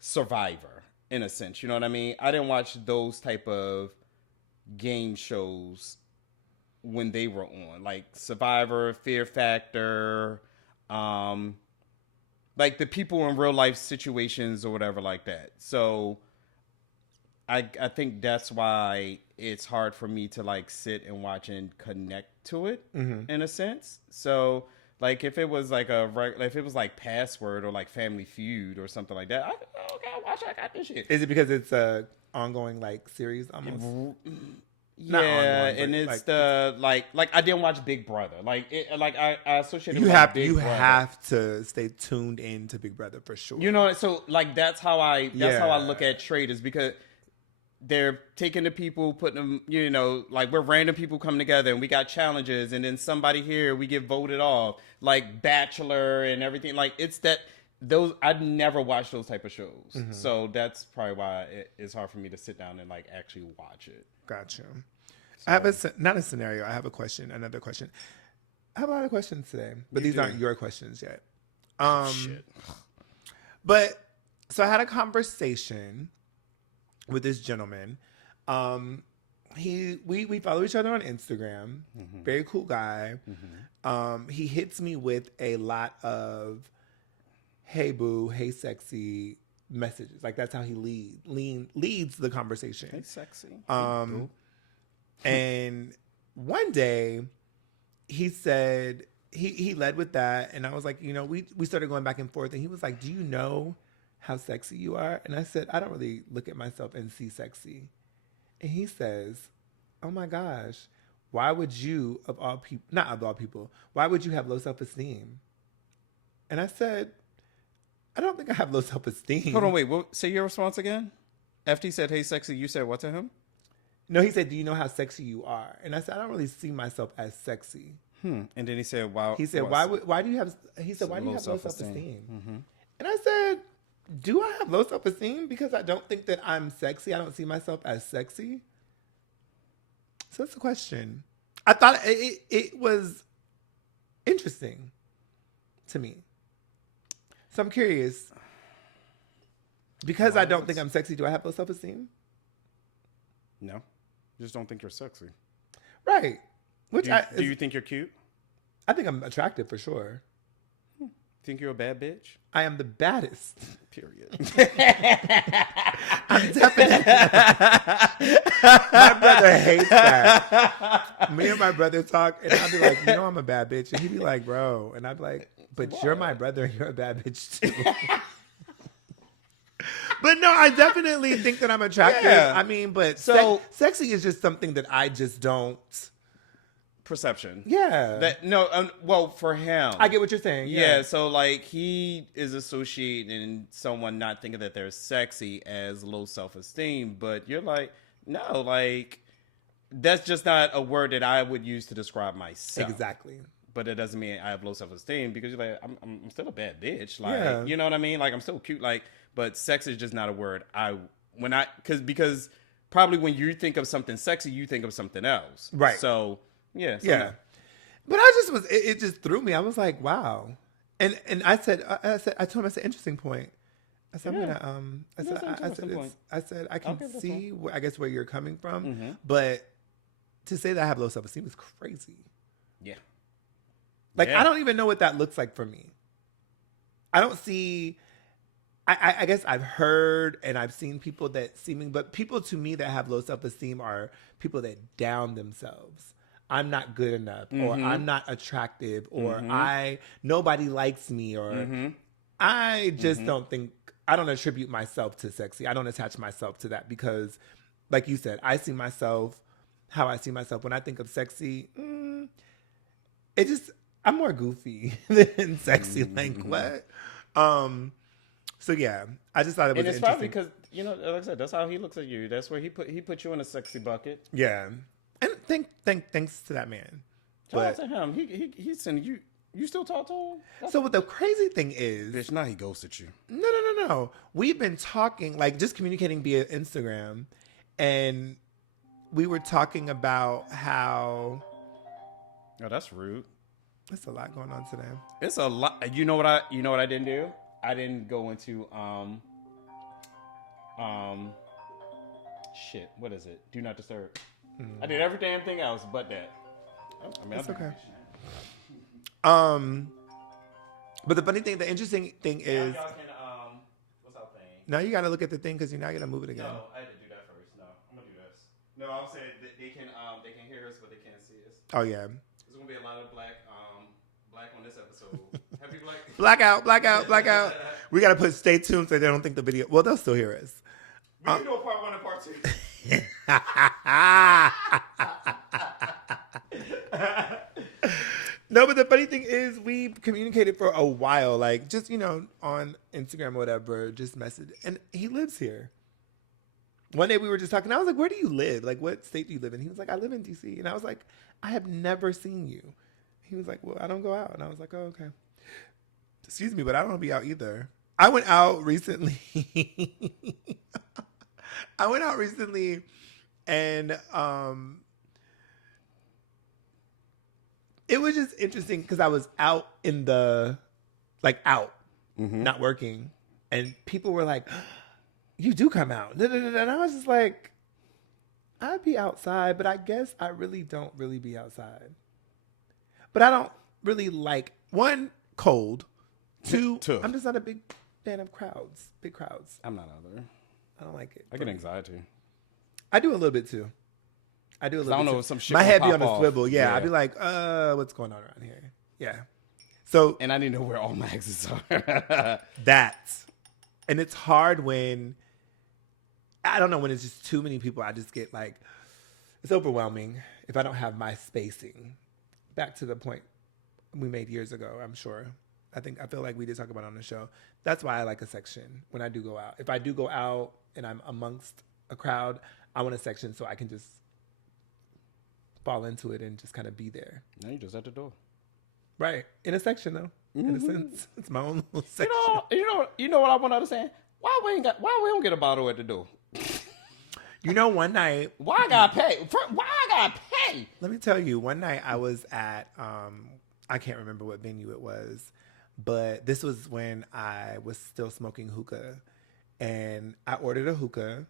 Survivor in a sense. You know what I mean? I didn't watch those type of game shows when they were on, Survivor, Fear Factor, the people in real life situations or whatever like that. So I think that's why it's hard for me to sit and watch and connect to it in a sense. So if it was if it was Password or Family Feud or something like that, I'll watch. I got this shit. Is it because it's a ongoing series almost? Yeah, and it's I didn't watch Big Brother. I associate it you with have Big Brother. have to stay tuned in to Big Brother for sure. So that's how I look at Traitors, because they're taking the people, putting them, we're random people coming together and we got challenges, and then somebody here we get voted off, Bachelor and everything. It's that. I'd never watched those type of shows. Mm-hmm. So that's probably why it's hard for me to sit down and actually watch it. Gotcha. So, I have not a scenario. I have a question, another question. I have a lot of questions today, but these aren't your questions yet. Shit. But so I had a conversation with this gentleman. We follow each other on Instagram. Mm-hmm. Very cool guy. Mm-hmm. He hits me with a lot of "Hey boo," "Hey sexy" messages. That's how he leads the conversation. Hey sexy. And one day he said, he led with that, and I was like, you know, we started going back and forth, and he was like, do you know how sexy you are? And I said, I don't really look at myself and see sexy. And he says, oh my gosh, why would you, of all people, not of all people, why would you have low self-esteem? And I said, I don't think I have low self-esteem. Hold on, wait. Say your response again. After he said, hey, sexy, you said what to him? No, he said, do you know how sexy you are? And I said, I don't really see myself as sexy. And then he said, wow. He said, why do you have low self-esteem? And I said, do I have low self-esteem? Because I don't think that I'm sexy. I don't see myself as sexy. So that's the question. I thought it was interesting to me. So I'm curious. Because I don't think I'm sexy, do I have low self-esteem? No. You just don't think you're sexy. Right. Do you think you're cute? I think I'm attractive for sure. Think you're a bad bitch? I am the baddest. Period. I'm definitely. My brother hates that. Me and my brother talk, and I'll be like, you know, I'm a bad bitch. And he'd be like, bro. And I'd be like, but you're my brother and you're a bad bitch too. But no, I definitely think that I'm attractive. Yeah. I mean, but sexy is just something that I just don't. Perception. Yeah. Well, for him. I get what you're saying. Yeah. So like he is associating someone not thinking that they're sexy as low self-esteem, but you're like, no, like that's just not a word that I would use to describe myself. Exactly. But it doesn't mean I have low self-esteem because you're like, I'm still a bad bitch. Like, you know what I mean? Like I'm still cute. Like, but sex is just not a word because probably when you think of something sexy, you think of something else. Right. So yeah. But I just it just threw me. I was like, wow. And I told him, I said, interesting point. I said, I'm gonna, I said, I can see I guess where you're coming from, but to say that I have low self-esteem is crazy. Yeah. Like, I don't even know what that looks like for me. I don't see, I guess I've heard and I've seen people but people to me that have low self-esteem are people that down themselves. I'm not good enough, or I'm not attractive, or nobody likes me, or I just don't think, I don't attribute myself to sexy. I don't attach myself to that because, like you said, I see myself how I see myself. When I think of sexy, I'm more goofy than sexy. Like what? So yeah, I just thought it was interesting. And it's probably because, you know, like I said, that's how he looks at you. That's where he put you in a sexy bucket. Yeah. And thanks to that man. Shout out to him. He's sending you. You still talk to him? So what the crazy thing is, bitch, now he ghosted you. No. We've been talking, like just communicating via Instagram, and we were talking about how. Oh, that's rude. There's a lot going on today. It's a lot. You know what I didn't do? I didn't go into shit. What is it? Do not disturb. I did every damn thing else but that. I mean, that's okay. But the interesting thing is, y'all can, what's our thing? Now you got to look at the thing because you're not gonna move it again. No, I had to do that first. No, I'm gonna do this. No, I'm saying that they can hear us, but they can't see us. Oh yeah. There's gonna be a lot of black on this episode. Happy black. Blackout. We gotta put stay tuned so they don't think the video. Well, they'll still hear us. We can do a part 1 and part 2. No, but the funny thing is we communicated for a while, like just, you know, on Instagram or whatever, just message. And he lives here. One day we were just talking. I was like, where do you live? Like, what state do you live in? He was like, I live in D.C. And I was like, I have never seen you. He was like, well, I don't go out. And I was like, oh, okay. Excuse me, but I don't want to be out either. I went out recently. And it was just interesting because I was out in the, not working. And people were like, you do come out. And I was just like, I'd be outside, but I guess I really don't really be outside. But I don't really like, one, cold. Two, I'm just not a big fan of crowds. Big crowds. I'm not either. I don't like it. I get anxiety. I do a little bit too. I don't know if some shit. My head be on a swivel. Yeah, I'd be like, what's going on around here? Yeah. So And I need to know where all my exits are. and it's hard when, I don't know, when it's just too many people, I just get like, it's overwhelming if I don't have my spacing. Back to the point we made years ago, I'm sure. I feel like we did talk about it on the show. That's why I like a section when I do go out. If I do go out and I'm amongst a crowd, I want a section so I can just fall into it and just kind of be there. No, you just at the door. Right. In a section, though. In a sense. It's my own little section. You know what I want to understand? Why we don't get a bottle at the door? You know, one night... Why I gotta pay? Why I gotta pay? Let me tell you, one night I was at... I can't remember what venue it was, but this was when I was still smoking hookah. And I ordered a hookah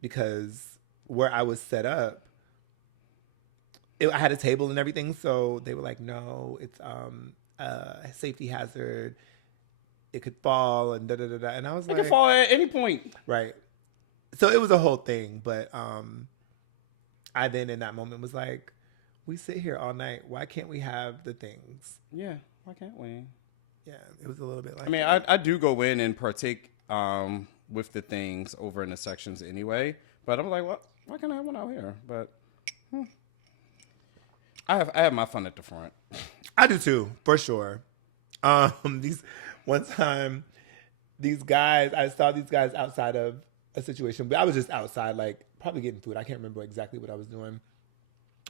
because where I was set up, I had a table and everything, so they were like, no, it's a safety hazard. It could fall and da-da-da-da. And I was like... It could fall at any point. Right. So it was a whole thing, but I then in that moment was like, we sit here all night. Why can't we have the things? Yeah, why can't we? Yeah, it was a little bit like... I mean, I do go in and partake with the things over in the sections anyway, but I'm like, why can't I have one out here? But I have my fun at the front. I do too, for sure. One time, I saw these guys outside of a situation, but I was just outside, like probably getting food. I can't remember exactly what I was doing.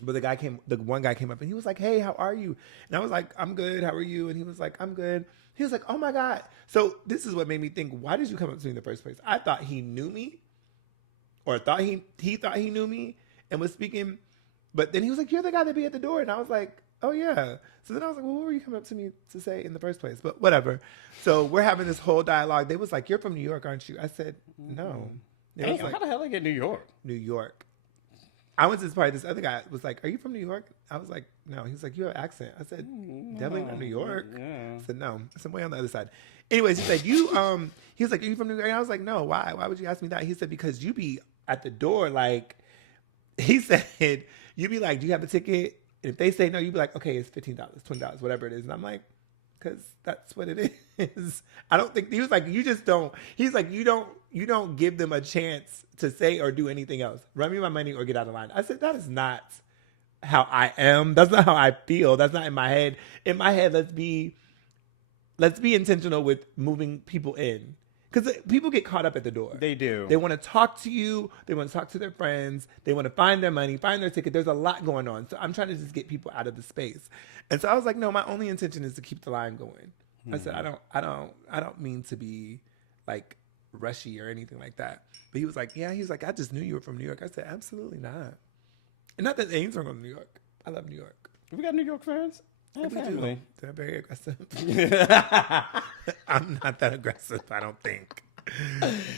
But the one guy came up and he was like, hey, how are you? And I was like, I'm good. How are you? And he was like, I'm good. He was like, oh my God. So this is what made me think, why did you come up to me in the first place? I thought he knew me, or thought he thought he knew me and was speaking. But then he was like, you're the guy that be at the door. And I was like, oh yeah. So then I was like, well, what were you coming up to me to say in the first place? But whatever. So we're having this whole dialogue. They was like, you're from New York, aren't you? I said, no. Damn, how the hell I get New York? New York. I went to this party. This other guy was like, are you from New York? I was like, no. He was like, you have an accent. I said, definitely not New York. Yeah. I said, no. I said, way on the other side. Anyways, he said, he was like, are you from New York? And I was like, no. Why? Why would you ask me that? He said, because you be at the door, like, he said, you be like, do you have a ticket? And if they say no, you be like, okay, it's $15, $20, whatever it is. And I'm like, because that's what it is. I don't think, he was like, you just don't, he's like, you don't give them a chance to say or do anything else. Run me my money or get out of line. I said, that is not how I am. That's not how I feel. That's not in my head. In my head, let's be intentional with moving people in. Because people get caught up at the door. They do. They want to talk to you. They want to talk to their friends. They want to find their money, find their ticket. There's a lot going on. So I'm trying to just get people out of the space. And so I was like, no, my only intention is to keep the line going. I said, I don't mean to be like rushy or anything like that. But he was like, yeah. He was like, I just knew you were from New York. I said, absolutely not. And not that Ames are from New York. I love New York. We got New York fans. We do. They're very aggressive. I'm not that aggressive, I don't think.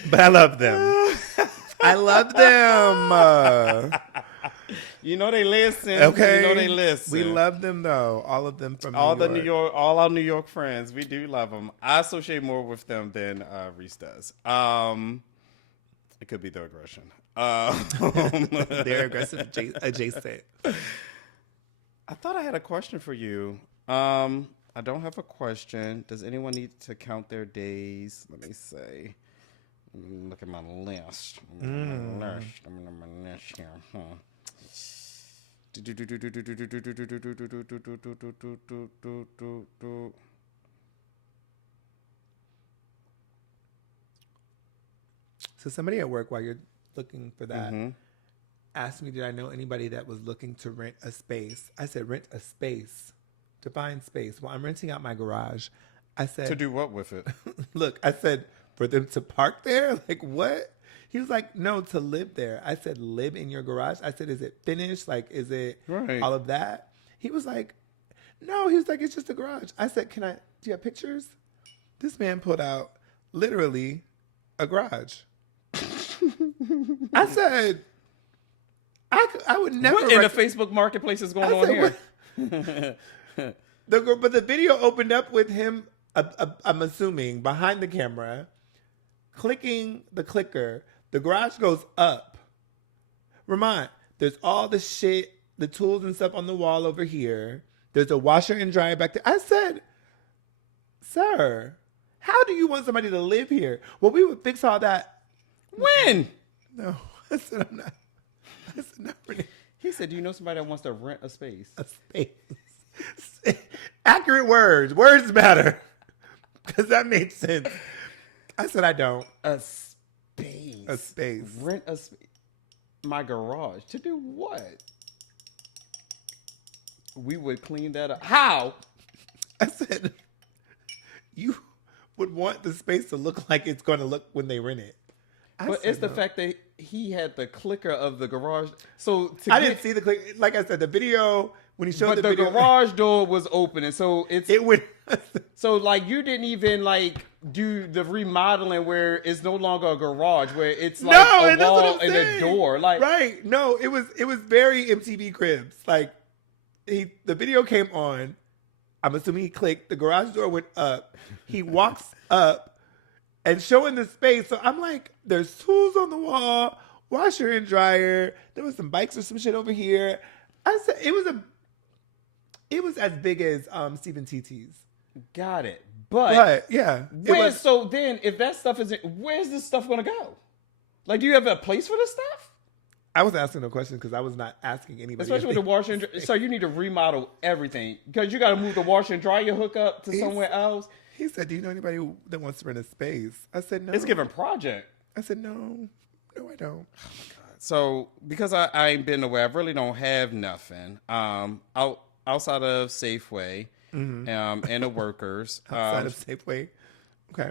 But I love them. I love them. You know they listen. Okay. You know they listen. We love them though. All of them from all New York. All our New York friends. We do love them. I associate more with them than Reese does. It could be the aggression. They're aggressive adjacent. I thought I had a question for you. I don't have a question. Does anyone need to count their days? Let me see. Look at my list. I'm on my list here. So somebody at work, while you're looking for that, asked me, did I know anybody that was looking to rent a space? I said, rent a space. Define space. Well, I'm renting out my garage. I said, to do what with it? Look, I said, for them to park there? Like, what? He was like, no, to live there. I said, live in your garage? I said, is it finished? Like, is it all of that? He was like, no. He was like, it's just a garage. I said, do you have pictures? This man pulled out literally a garage. I said, I would never. What in the Facebook marketplace is going on here? But the video opened up with him, I'm assuming, behind the camera, clicking the clicker. The garage goes up. Ramont, there's all the shit, the tools and stuff on the wall over here. There's a washer and dryer back there. I said, sir, how do you want somebody to live here? Well, we would fix all that. When? No, I said, I'm not. I said, not really. He said, do you know somebody that wants to rent a space? A space. Accurate words. Words matter. Because that made sense. I said, I don't. A space. A space. Rent a space. My garage. To do what? We would clean that up. How? I said, you would want the space to look like it's going to look when they rent it. But it's the fact that he had the clicker of the garage. So I didn't see the click. Like I said, the video when he showed but the video, garage door was open, and so it went. So like you didn't even like do the remodeling where it's no longer a garage, where it's like a wall and a door. Like right? No, it was very MTV Cribs. Like the video came on. I'm assuming he clicked. The garage door went up. He walks up. And showing the space. So I'm like, there's tools on the wall, washer and dryer. There was some bikes or some shit over here. I said it was as big as Stephen TT's. Got it. But yeah. So then if that stuff isn't, where's this stuff gonna go? Like, do you have a place for this stuff? I was asking a question because I was not asking anybody. Especially with the washer and dryer. So you need to remodel everything. Because you gotta move the washer and dryer hookup to somewhere else. He said, do you know anybody that wants to rent a space? I said, no. It's giving project. I said, no. No, I don't. Oh, my God. So, because I ain't been away, I really don't have nothing. Outside of Safeway and the workers. Outside of Safeway? Okay.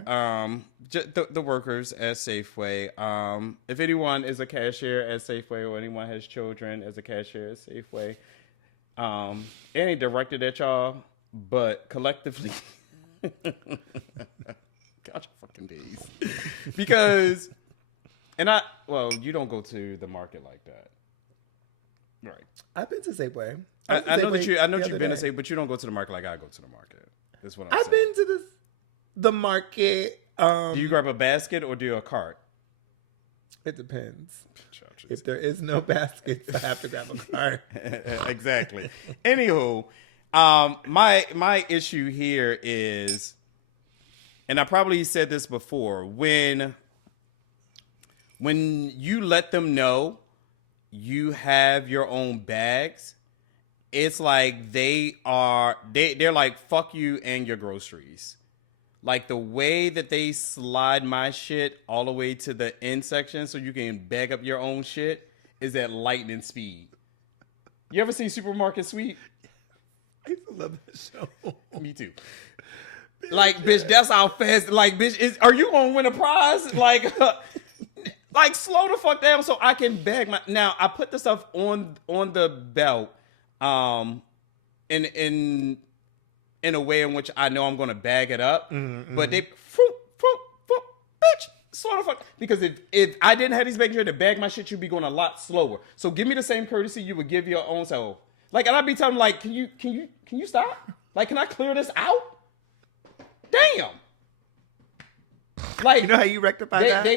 The workers at Safeway. If anyone is a cashier at Safeway or anyone has children as a cashier at Safeway, it ain't directed at y'all, but collectively... Got your fucking days. Because, you don't go to the market like that. Right. I've been to Safeway. I know that you've been to Safeway, but you don't go to the market like I go to the market. That's what I'm saying. I've been to the market. Do you grab a basket or do a cart? It depends. If there is no baskets, I have to grab a cart. Exactly. Anywho, my issue here is, and I probably said this before, when you let them know you have your own bags, it's like they're like, fuck you and your groceries. Like the way that they slide my shit all the way to the end section so you can bag up your own shit is at lightning speed. You ever seen Supermarket Sweep? I used to love that show. Me too. Like, bitch, that's how fast. Like, bitch, are you gonna win a prize? Like, like, slow the fuck down so I can bag my. Now, I put the stuff on the belt, in a way in which I know I'm gonna bag it up. But they, bitch, slow the fuck. Because if I didn't have these bags here to bag my shit, you'd be going a lot slower. So give me the same courtesy you would give your own self. Like, and I'd be telling them, like, can you stop? Like, can I clear this out? Damn. Like, you know how you rectify that? They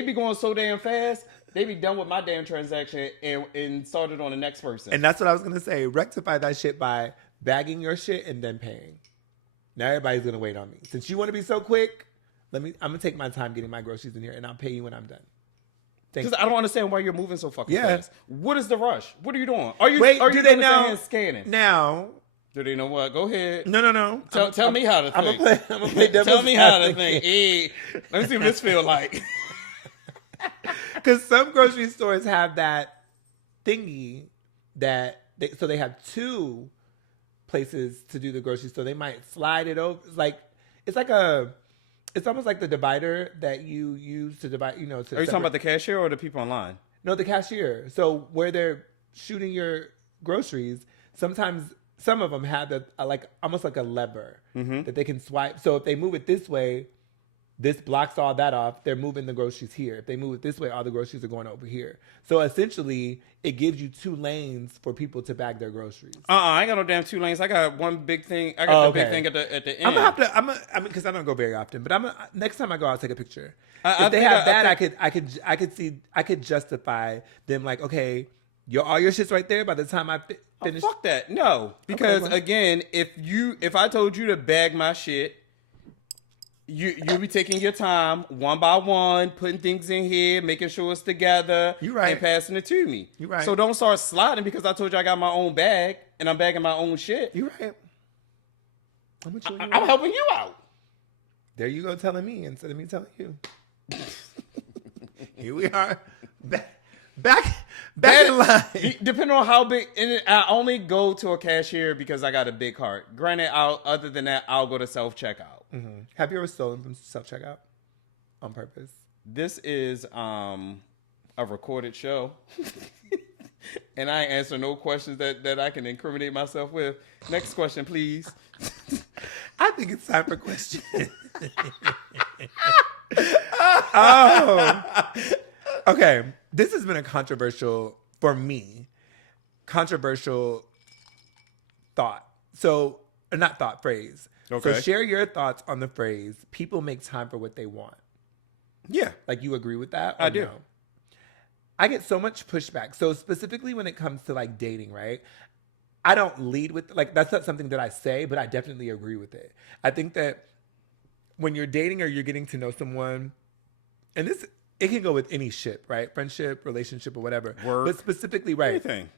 be going so damn fast. They be done with my damn transaction and started on the next person. And that's what I was gonna say. Rectify that shit by bagging your shit and then paying. Now everybody's gonna wait on me. Since you want to be so quick, I'm gonna take my time getting my groceries in here, and I'll pay you when I'm done. Because I don't understand why you're moving so fucking fast. What is the rush? What are you doing? Are you do they know scanning? Now, do they know what? Go ahead. No. Tell me how to think. I'm gonna play devil's Tell me how to think. Hey, let me see what this feel like. Because some grocery stores have that thingy that so they have two places to do the grocery store. They might slide it over. It's almost like the divider that you use to divide, Are you talking about the cashier or the people online? No, the cashier. So where they're shooting your groceries, sometimes some of them have almost like a lever that they can swipe. So if they move it this way, this blocks all that off. They're moving the groceries here. If they move it this way, all the groceries are going over here. So essentially, it gives you two lanes for people to bag their groceries. I ain't got no damn two lanes. I got one big thing. I got the big thing at the end. Because I don't go very often, but next time I go, I'll take a picture. If they have that, I could justify them like, okay, All your shit's right there by the time I finish. Fuck that. No. Because again, if I told you to bag my shit, you'll be taking your time one by one, putting things in here, making sure it's together, you right, and passing it to me. You right. So don't start sliding because I told you I got my own bag and I'm bagging my own shit. You right. I'm helping you out. There you go, telling me instead of me telling you. Here we are, back in line. Depending on how big, and I only go to a cashier because I got a big cart. Granted, other than that, I'll go to self checkout. Mm-hmm. Have you ever stolen from self checkout on purpose? This is a recorded show, and I answer no questions that I can incriminate myself with. Next question, please. I think it's time for questions. Oh, okay. This has been a controversial thought. So, not thought, phrase. Okay. So share your thoughts on the phrase, people make time for what they want. Yeah. Like, you agree with that? I do. No? I get so much pushback. So specifically when it comes to like dating, right? I don't lead with, like, that's not something that I say, but I definitely agree with it. I think that when you're dating or you're getting to know someone, and it can go with any ship, right? Friendship, relationship, or whatever. Work. But specifically, right. Anything.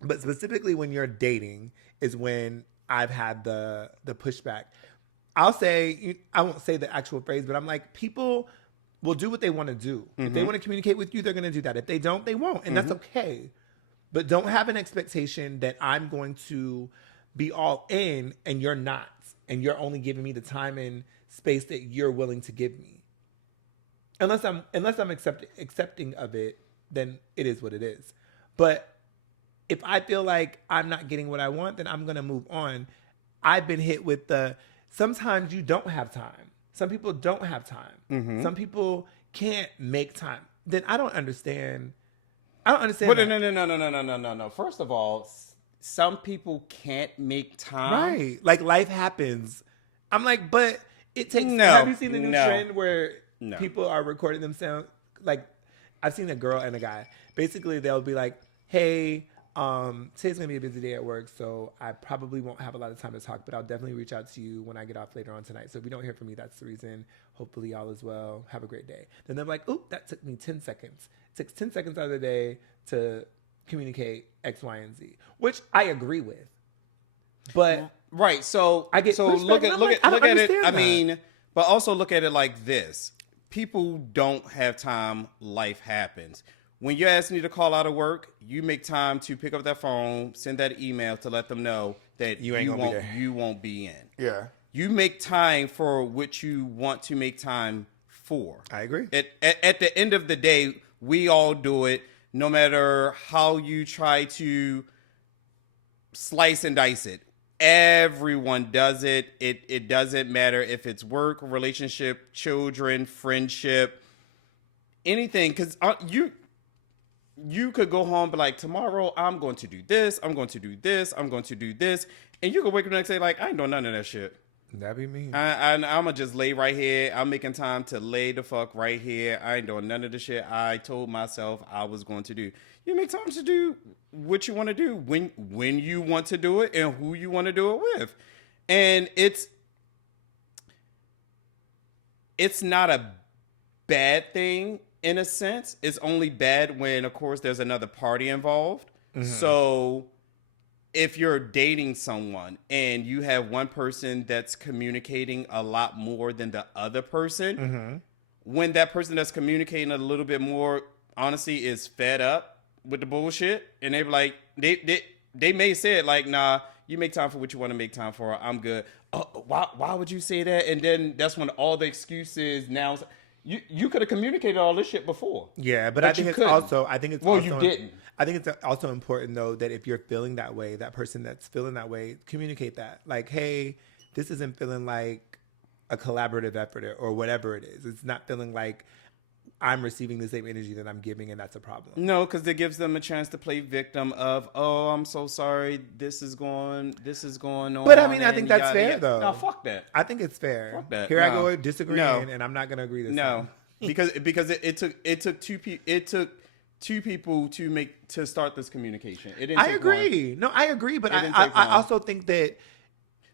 But specifically when you're dating is when I've had the pushback. I'll say, I won't say the actual phrase, but I'm like, people will do what they want to do. Mm-hmm. If they want to communicate with you, they're going to do that. If they don't, they won't. And that's okay. But don't have an expectation that I'm going to be all in and you're not. And you're only giving me the time and space that you're willing to give me. Unless I'm accepting of it, then it is what it is. But if I feel like I'm not getting what I want, then I'm going to move on. I've been hit with sometimes you don't have time. Some people don't have time. Mm-hmm. Some people can't make time. Then I don't understand. But no. First of all, some people can't make time. Right. Like, life happens. I'm like, but it takes. Have you seen the new trend where people are recording themselves? Like, I've seen a girl and a guy. Basically, they'll be like, hey, today's gonna be a busy day at work, so I probably won't have a lot of time to talk, but I'll definitely reach out to you when I get off later on tonight. So if you don't hear from me, that's the reason. Hopefully all is well. Have a great day. Then they're like, oop, that took me 10 seconds. It takes 10 seconds out of the day to communicate X, Y, and Z, which I agree with. But right, so I get look at it. I mean, but also look at it like this: people don't have time. Life happens. When you're asking me to call out of work, you make time to pick up that phone, send that email to let them know that you won't be in. Yeah. You make time for what you want to make time for. I agree. At the end of the day, we all do it, no matter how you try to slice and dice it. Everyone does it. It doesn't matter if it's work, relationship, children, friendship, anything, because you could go home and be like, tomorrow I'm going to do this, I'm going to do this, I'm going to do this. And you could wake up the next day like, I ain't doing none of that shit. That'd be me. I'm going to just lay right here. I'm making time to lay the fuck right here. I ain't doing none of the shit I told myself I was going to do. You make time to do what you want to do, when you want to do it, and who you want to do it with. And it's not a bad thing. In a sense, it's only bad when, of course, there's another party involved. Mm-hmm. So if you're dating someone and you have one person that's communicating a lot more than the other person, when that person that's communicating a little bit more, honestly, is fed up with the bullshit, and they be like, they may say it like, nah, you make time for what you want to make time for. I'm good. Why would you say that? And then that's when all the excuses now. You could have communicated all this shit before. Yeah, but I think it's also. You didn't. I think it's also important though that if you're feeling that way, that person that's feeling that way, communicate that. Like, hey, this isn't feeling like a collaborative effort or whatever it is. It's not feeling like I'm receiving the same energy that I'm giving, and that's a problem. No, because it gives them a chance to play victim of, oh, I'm so sorry, this is going on. But I mean, I think that's fair, though. No, fuck that. I think it's fair. Fuck that. Here I go disagreeing, and I'm not going to agree this time. Because it took two people. It took two people to start this communication. It didn't I take agree. one. No, I agree, but It didn't I take one. also think that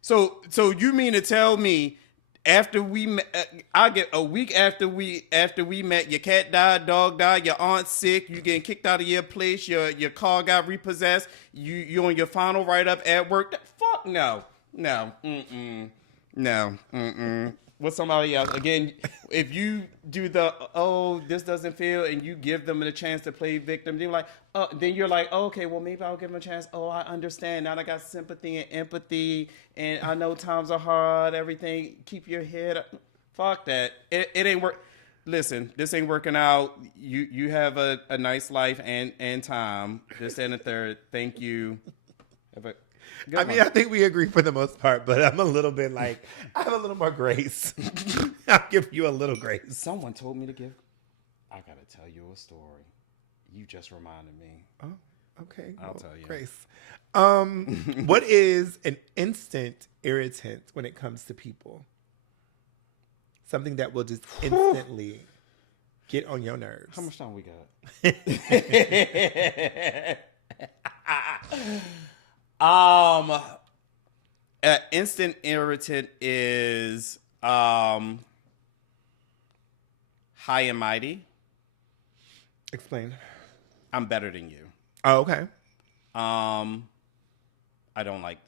So you mean to tell me after we met, I get a week after we met, your cat died, dog died, your aunt's sick, you getting kicked out of your place, your car got repossessed, you on your final write up at work? Fuck no, no. With somebody else again, if you do this doesn't feel, and you give them a chance to play victim, then you're like, okay, well maybe I'll give them a chance. Oh, I understand now. I got sympathy and empathy, and I know times are hard. Everything, keep your head up. Fuck that. It ain't work. Listen, this ain't working out. You have a nice life and time. This and the third. Thank you. I mean, I think we agree for the most part, but I'm a little bit like, I have a little more grace. I'll give you a little grace. Someone told me to give. I gotta tell you a story. You just reminded me. Oh, okay. I'll tell you. Grace. What is an instant irritant when it comes to people? Something that will just instantly get on your nerves. How much time we got? An instant irritant is high and mighty. Explain. I'm better than you. Oh, okay. I don't like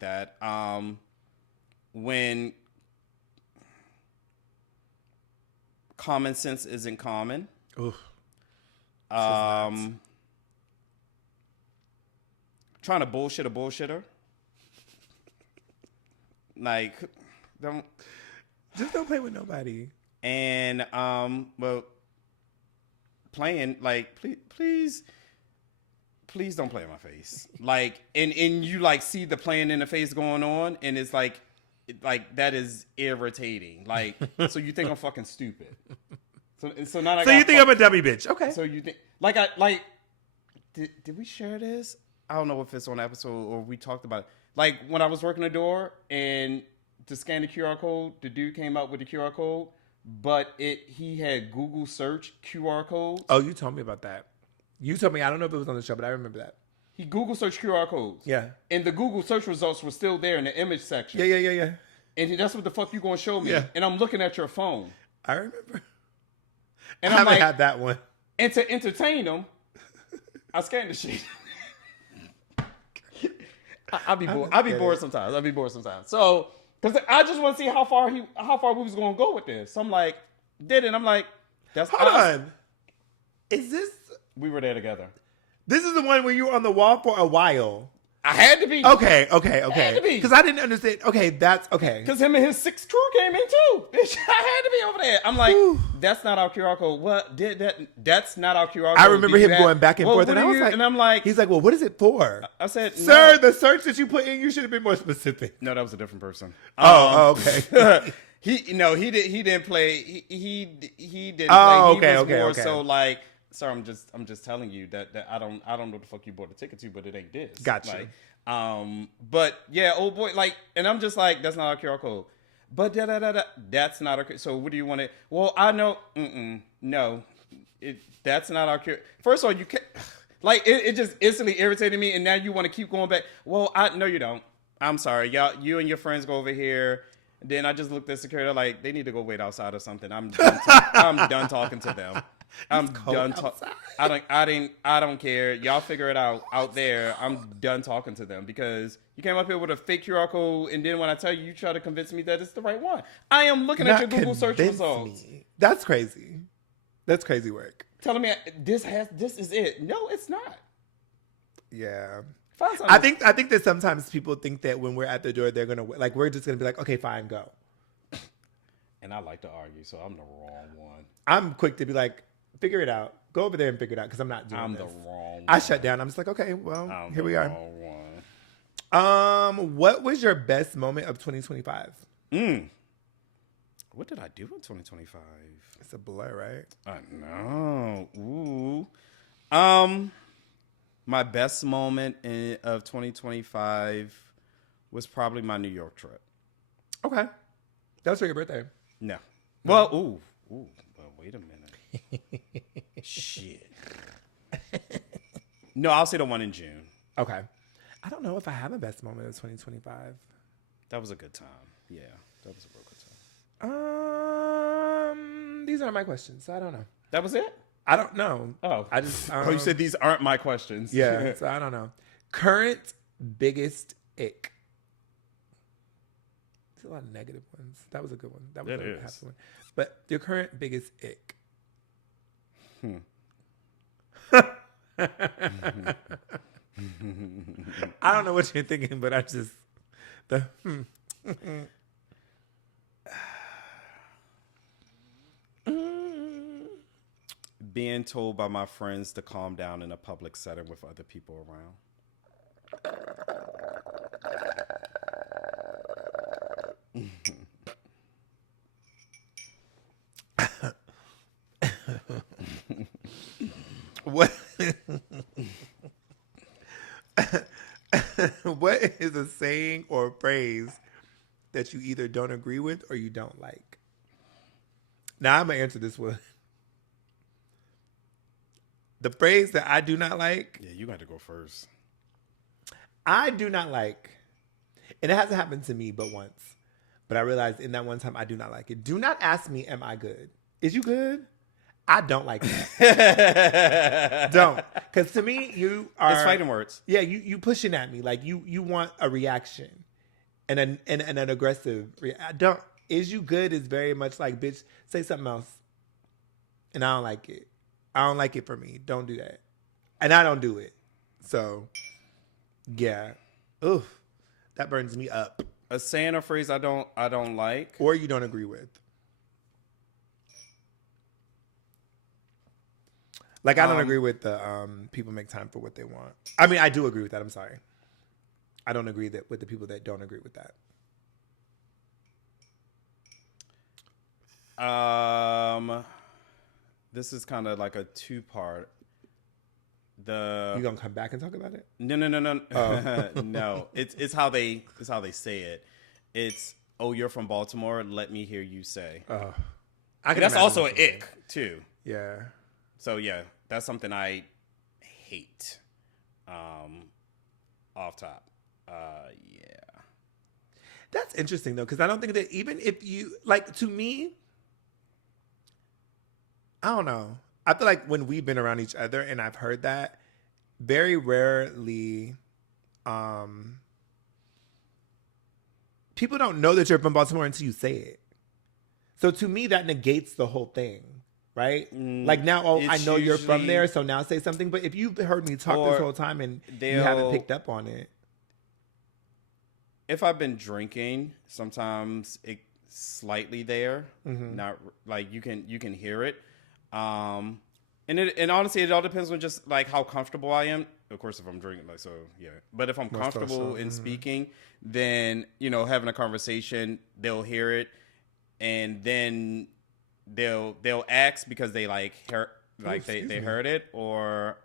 that. When common sense isn't common. Oof. Trying to bullshit a bullshitter. Like, don't play with nobody. And well, playing like please don't play in my face. Like, and you like see the playing in the face going on, and it's like that is irritating. Like, so you think I'm fucking stupid. So now you think I'm a dummy bitch? Okay. So you think did we share this? I don't know if it's on the episode or we talked about it. Like, when I was working the door and to scan the QR code, the dude came up with the QR code, but he had Google search QR codes. Oh, you told me about that. You told me. I don't know if it was on the show, but I remember that. He Google search QR codes. Yeah. And the Google search results were still there in the image section. Yeah. And that's what the fuck you gonna show me. Yeah. And I'm looking at your phone. I remember. And I I'm haven't like, had that one. And to entertain them, I scanned the shit. I'll be bored. I'll be bored sometimes. So, because I just want to see how far we was going to go with this. So I'm like, I'm like, that's Hold on. Is this? We were there together. This is the one where you were on the wall for a while. I had to be. Okay. Had to be. Because I didn't understand. Okay, that's okay. Because him and his 6 crew came in too. Bitch, I had to be over there. I'm like, Whew. That's not our QR code. What did that? That's not our QR code. I remember him going back and forth, and I was like, and I'm like, he's like, well, what is it for? I said, sir, no. the search that you put in, you should have been more specific. No, that was a different person. Okay. He didn't play. He didn't Oh, play. He okay, was okay, more okay. so like, sir, I'm just telling you that I don't know the fuck you bought the ticket to, but it ain't this. Gotcha. Like, but yeah, old boy, like, and I'm just like, that's not our QR code. But that's not our. So what do you want to? Well, I know. No, that's not our QR. First of all, you can't. Like, it just instantly irritated me, and now you want to keep going back. Well, no, you don't. I'm sorry, y'all. You and your friends go over here. Then I just looked at security, like, they need to go wait outside or something. I'm done talking to them. I'm done talking. I don't care. Y'all figure it out there. I'm done talking to them because you came up here with a fake QR code, and then when I tell you, you try to convince me that it's the right one. I am looking at your Google search results. That's crazy. That's crazy work. Telling me this is it. No, it's not. Yeah. I think that sometimes people think that when we're at the door, they're gonna like we're just gonna be like, okay, fine, go. And I like to argue, so I'm the wrong one. I'm quick to be like, figure it out. Go over there and figure it out because I'm not doing this. I'm the wrong one. I shut down. I'm just like, okay, well, here we are. Wrong one. What was your best moment of 2025? What did I do in 2025? It's a blur, right? I know. Ooh. My best moment of 2025 was probably my New York trip. Okay. That was for your birthday. No. Well, ooh. Well, wait a minute. Shit. No, I'll say the one in June. Okay. I don't know if I have a best moment of 2025. That was a good time. Yeah, that was a real good time. These aren't my questions, so I don't know. That was it? I don't know. Oh. I just... oh, you said these aren't my questions. Yeah, so I don't know. Current biggest ick. There's a lot of negative ones. That was a good one. That was a happy one. But your current biggest ick. I don't know what you're thinking, but I just being told by my friends to calm down in a public setting with other people around. What? What is a saying or a phrase that you either don't agree with or you don't like? Now I'm gonna answer this one. The phrase that I do not like. Yeah, you got to go first. I do not like, and it hasn't happened to me but once. But I realized in that one time I do not like it. Do not ask me, am I good? Is you good? I don't like that. Don't. Because to me, you are... It's fighting words. Yeah, you pushing at me. Like, you want a reaction. And an aggressive... don't. Is you good is very much like, bitch, say something else. And I don't like it. I don't like it for me. Don't do that. And I don't do it. So, yeah. Oof. That burns me up. A saying or phrase I don't like. Or you don't agree with. Like, I don't agree with the people make time for what they want. I mean, I do agree with that. I'm sorry. I don't agree with the people that don't agree with that. This is kind of like a two-part. You gonna come back and talk about it? No. Oh. No. It's how they say it. It's, oh, you're from Baltimore. Let me hear you say. Oh, that's also an ick too. Yeah. So yeah, that's something I hate. Off top. Yeah. That's interesting though, because I don't think that even if you like, to me, I don't know. I feel like when we've been around each other and I've heard that, very rarely, people don't know that you're from Baltimore until you say it. So to me, that negates the whole thing, right? Like now, I know you're from there, so now say something. But if you've heard me talk this whole time and you haven't picked up on it. If I've been drinking, sometimes it's slightly there. Not like you can hear it. And honestly, it all depends on just like how comfortable I am. Of course, if I'm drinking, like, so yeah. But if I'm comfortable in speaking, then, you know, having a conversation, they'll hear it, and then they'll ask because they like heard, like they heard it, or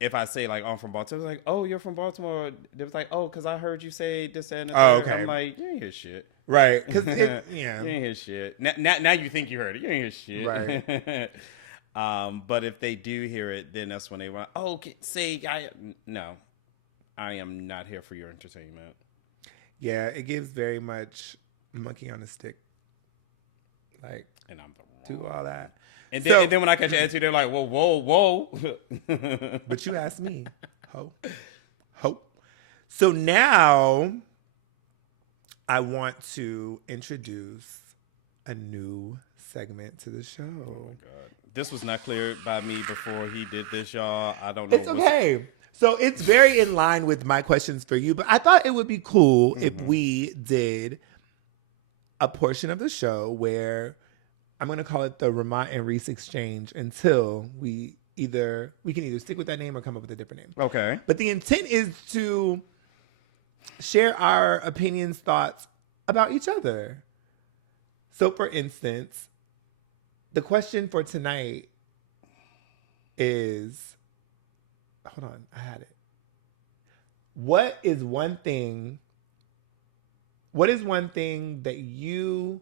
if I say like, oh, I'm from Baltimore, like, oh, you're from Baltimore. They was like, oh, because I heard you say this and that. Oh, okay. I'm like, you ain't hear shit. Right. Because you ain't hear shit. Now you think you heard it. You ain't hear shit. Right. But if they do hear it, then that's when they want, oh, say, no, I am not here for your entertainment. Yeah, it gives very much monkey on a stick. Like, and I'm the do all that. And then when I catch an attitude, they're like, whoa. But you asked me. Ho. So now I want to introduce a new segment to the show. Oh, my God. This was not cleared by me before he did this, y'all. I don't know. It's okay. So it's very in line with my questions for you, but I thought it would be cool if we did a portion of the show where I'm going to call it the Ramont and Reese exchange until we can either stick with that name or come up with a different name. Okay. But the intent is to share our opinions, thoughts about each other. So for instance, the question for tonight is, hold on, I had it. What is one thing that you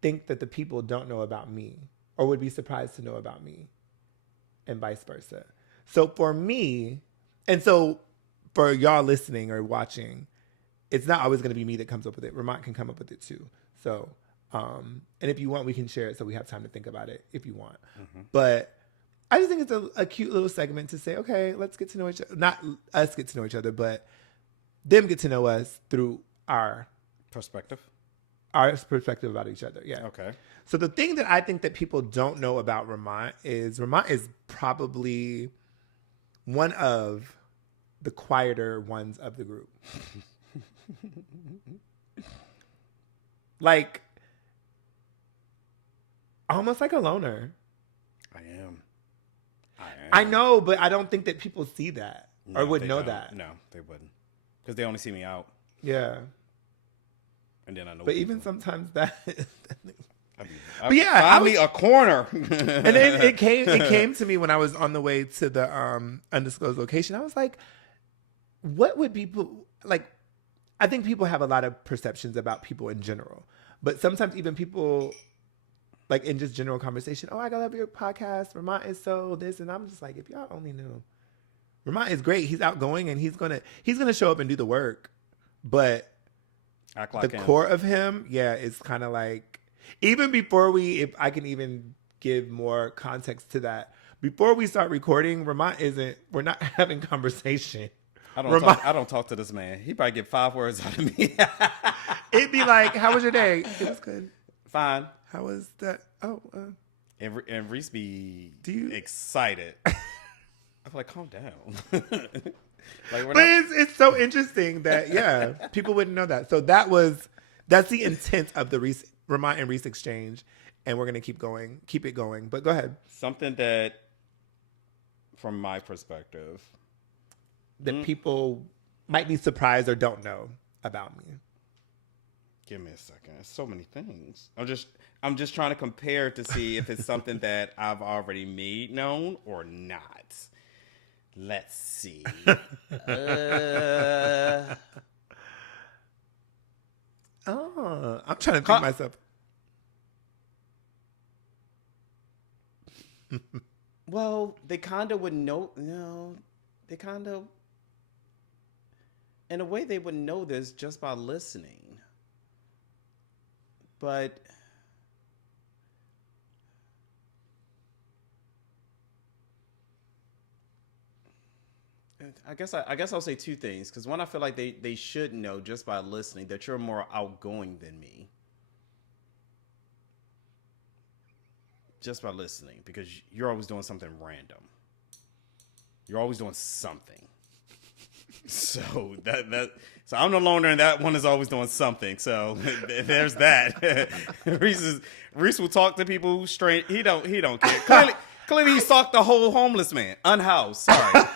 think that the people don't know about me or would be surprised to know about me, and vice versa. So for me, and so for y'all listening or watching, it's not always going to be me that comes up with it. Ramont can come up with it too. So, and if you want, we can share it so we have time to think about it if you want. Mm-hmm. But I just think it's a cute little segment to say, okay, let's get to know each other. Not us get to know each other, but them get to know us through our perspective about each other. Yeah. Okay. So the thing that I think that people don't know about Ramont is probably one of the quieter ones of the group. Like, almost like a loner. I am. I know, but I don't think that people see that or would know that. No, they wouldn't. Because they only see me out. Yeah. And then I know. But even sometimes that. But yeah, find me a corner. And then it came to me when I was on the way to the undisclosed location. I was like, what would people like? I think people have a lot of perceptions about people in general, but sometimes even people like in just general conversation, oh, I love your podcast. Ramont is so this, and I'm just like, if y'all only knew, Ramont is great. He's outgoing and he's gonna show up and do the work, but act like the core of him, yeah, is kind of like, even before if I can even give more context to that, before we start recording, we're not having conversation. I don't talk to this man. He probably get 5 words out of me. It'd be like, how was your day? It was good. Fine. How was that? Oh, and Reese be excited. I'm like, calm down. It's so interesting that people wouldn't know that. So that's the intent of the Ramont and Reese exchange, and we're gonna keep it going. But go ahead. Something that, from my perspective, that people might be surprised or don't know about me. Give me a second. There's so many things. I'm just trying to compare to see if it's something that I've already made known or not. Let's see. I'm trying to think myself. Well, they kind of would know. No, they kind of, in a way, they would know this just by listening. But I guess I'll say two things, because one, I feel like they should know just by listening that you're more outgoing than me. Just by listening, because you're always doing something random. You're always doing something. So so I'm the loner, and that one is always doing something. So there's that. Reese will talk to people straight. He don't care. Clearly he stalked the whole homeless man. Unhoused. Sorry.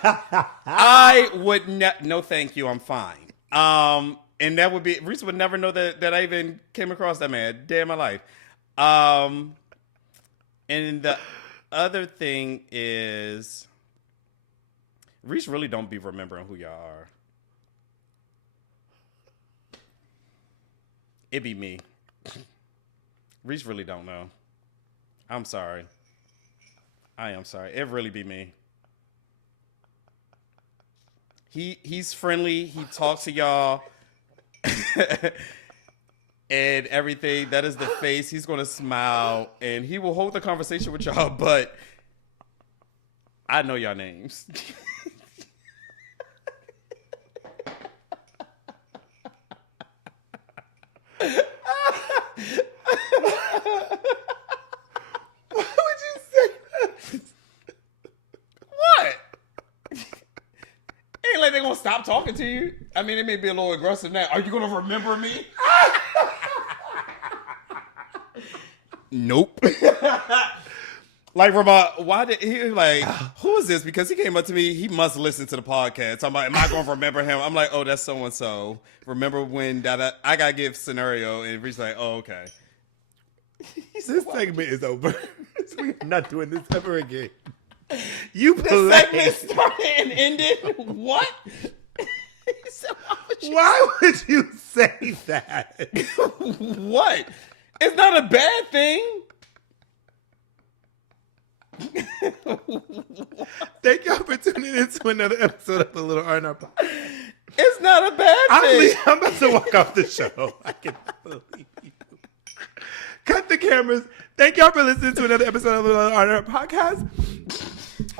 I would no thank you. I'm fine. And that would be, Reese would never know that I even came across that man a day in my life. And the other thing is, Reese really don't be remembering who y'all are. It be me. Reese really don't know. I'm sorry. I am sorry. It really be me. He's friendly. He talks to y'all. And everything. That is the face. He's going to smile. And he will hold the conversation with y'all. But I know y'all names. Why would you say that? What? Ain't like they're gonna stop talking to you. I mean, it may be a little aggressive now. Are you gonna remember me? Nope. Like, Ramont, why did he like, who is this? Because he came up to me, he must listen to the podcast. I'm like, am I going to remember him? I'm like, oh, that's so-and-so. Remember when I got to give scenario, and Reese's like, oh, okay. This segment is over. We're not doing this ever again. You The play. segment started and ended? What? Why would you say that? What? It's not a bad thing. Thank y'all for tuning in to another episode of the Little R&R Podcast. It's not a bad thing. I'm about to walk off the show. I cannot believe you. Cut the cameras. Thank y'all for listening to another episode of the Little R&R Podcast.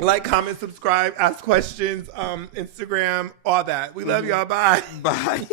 Like, comment, subscribe, ask questions, Instagram, all that. We love y'all. Bye. Bye.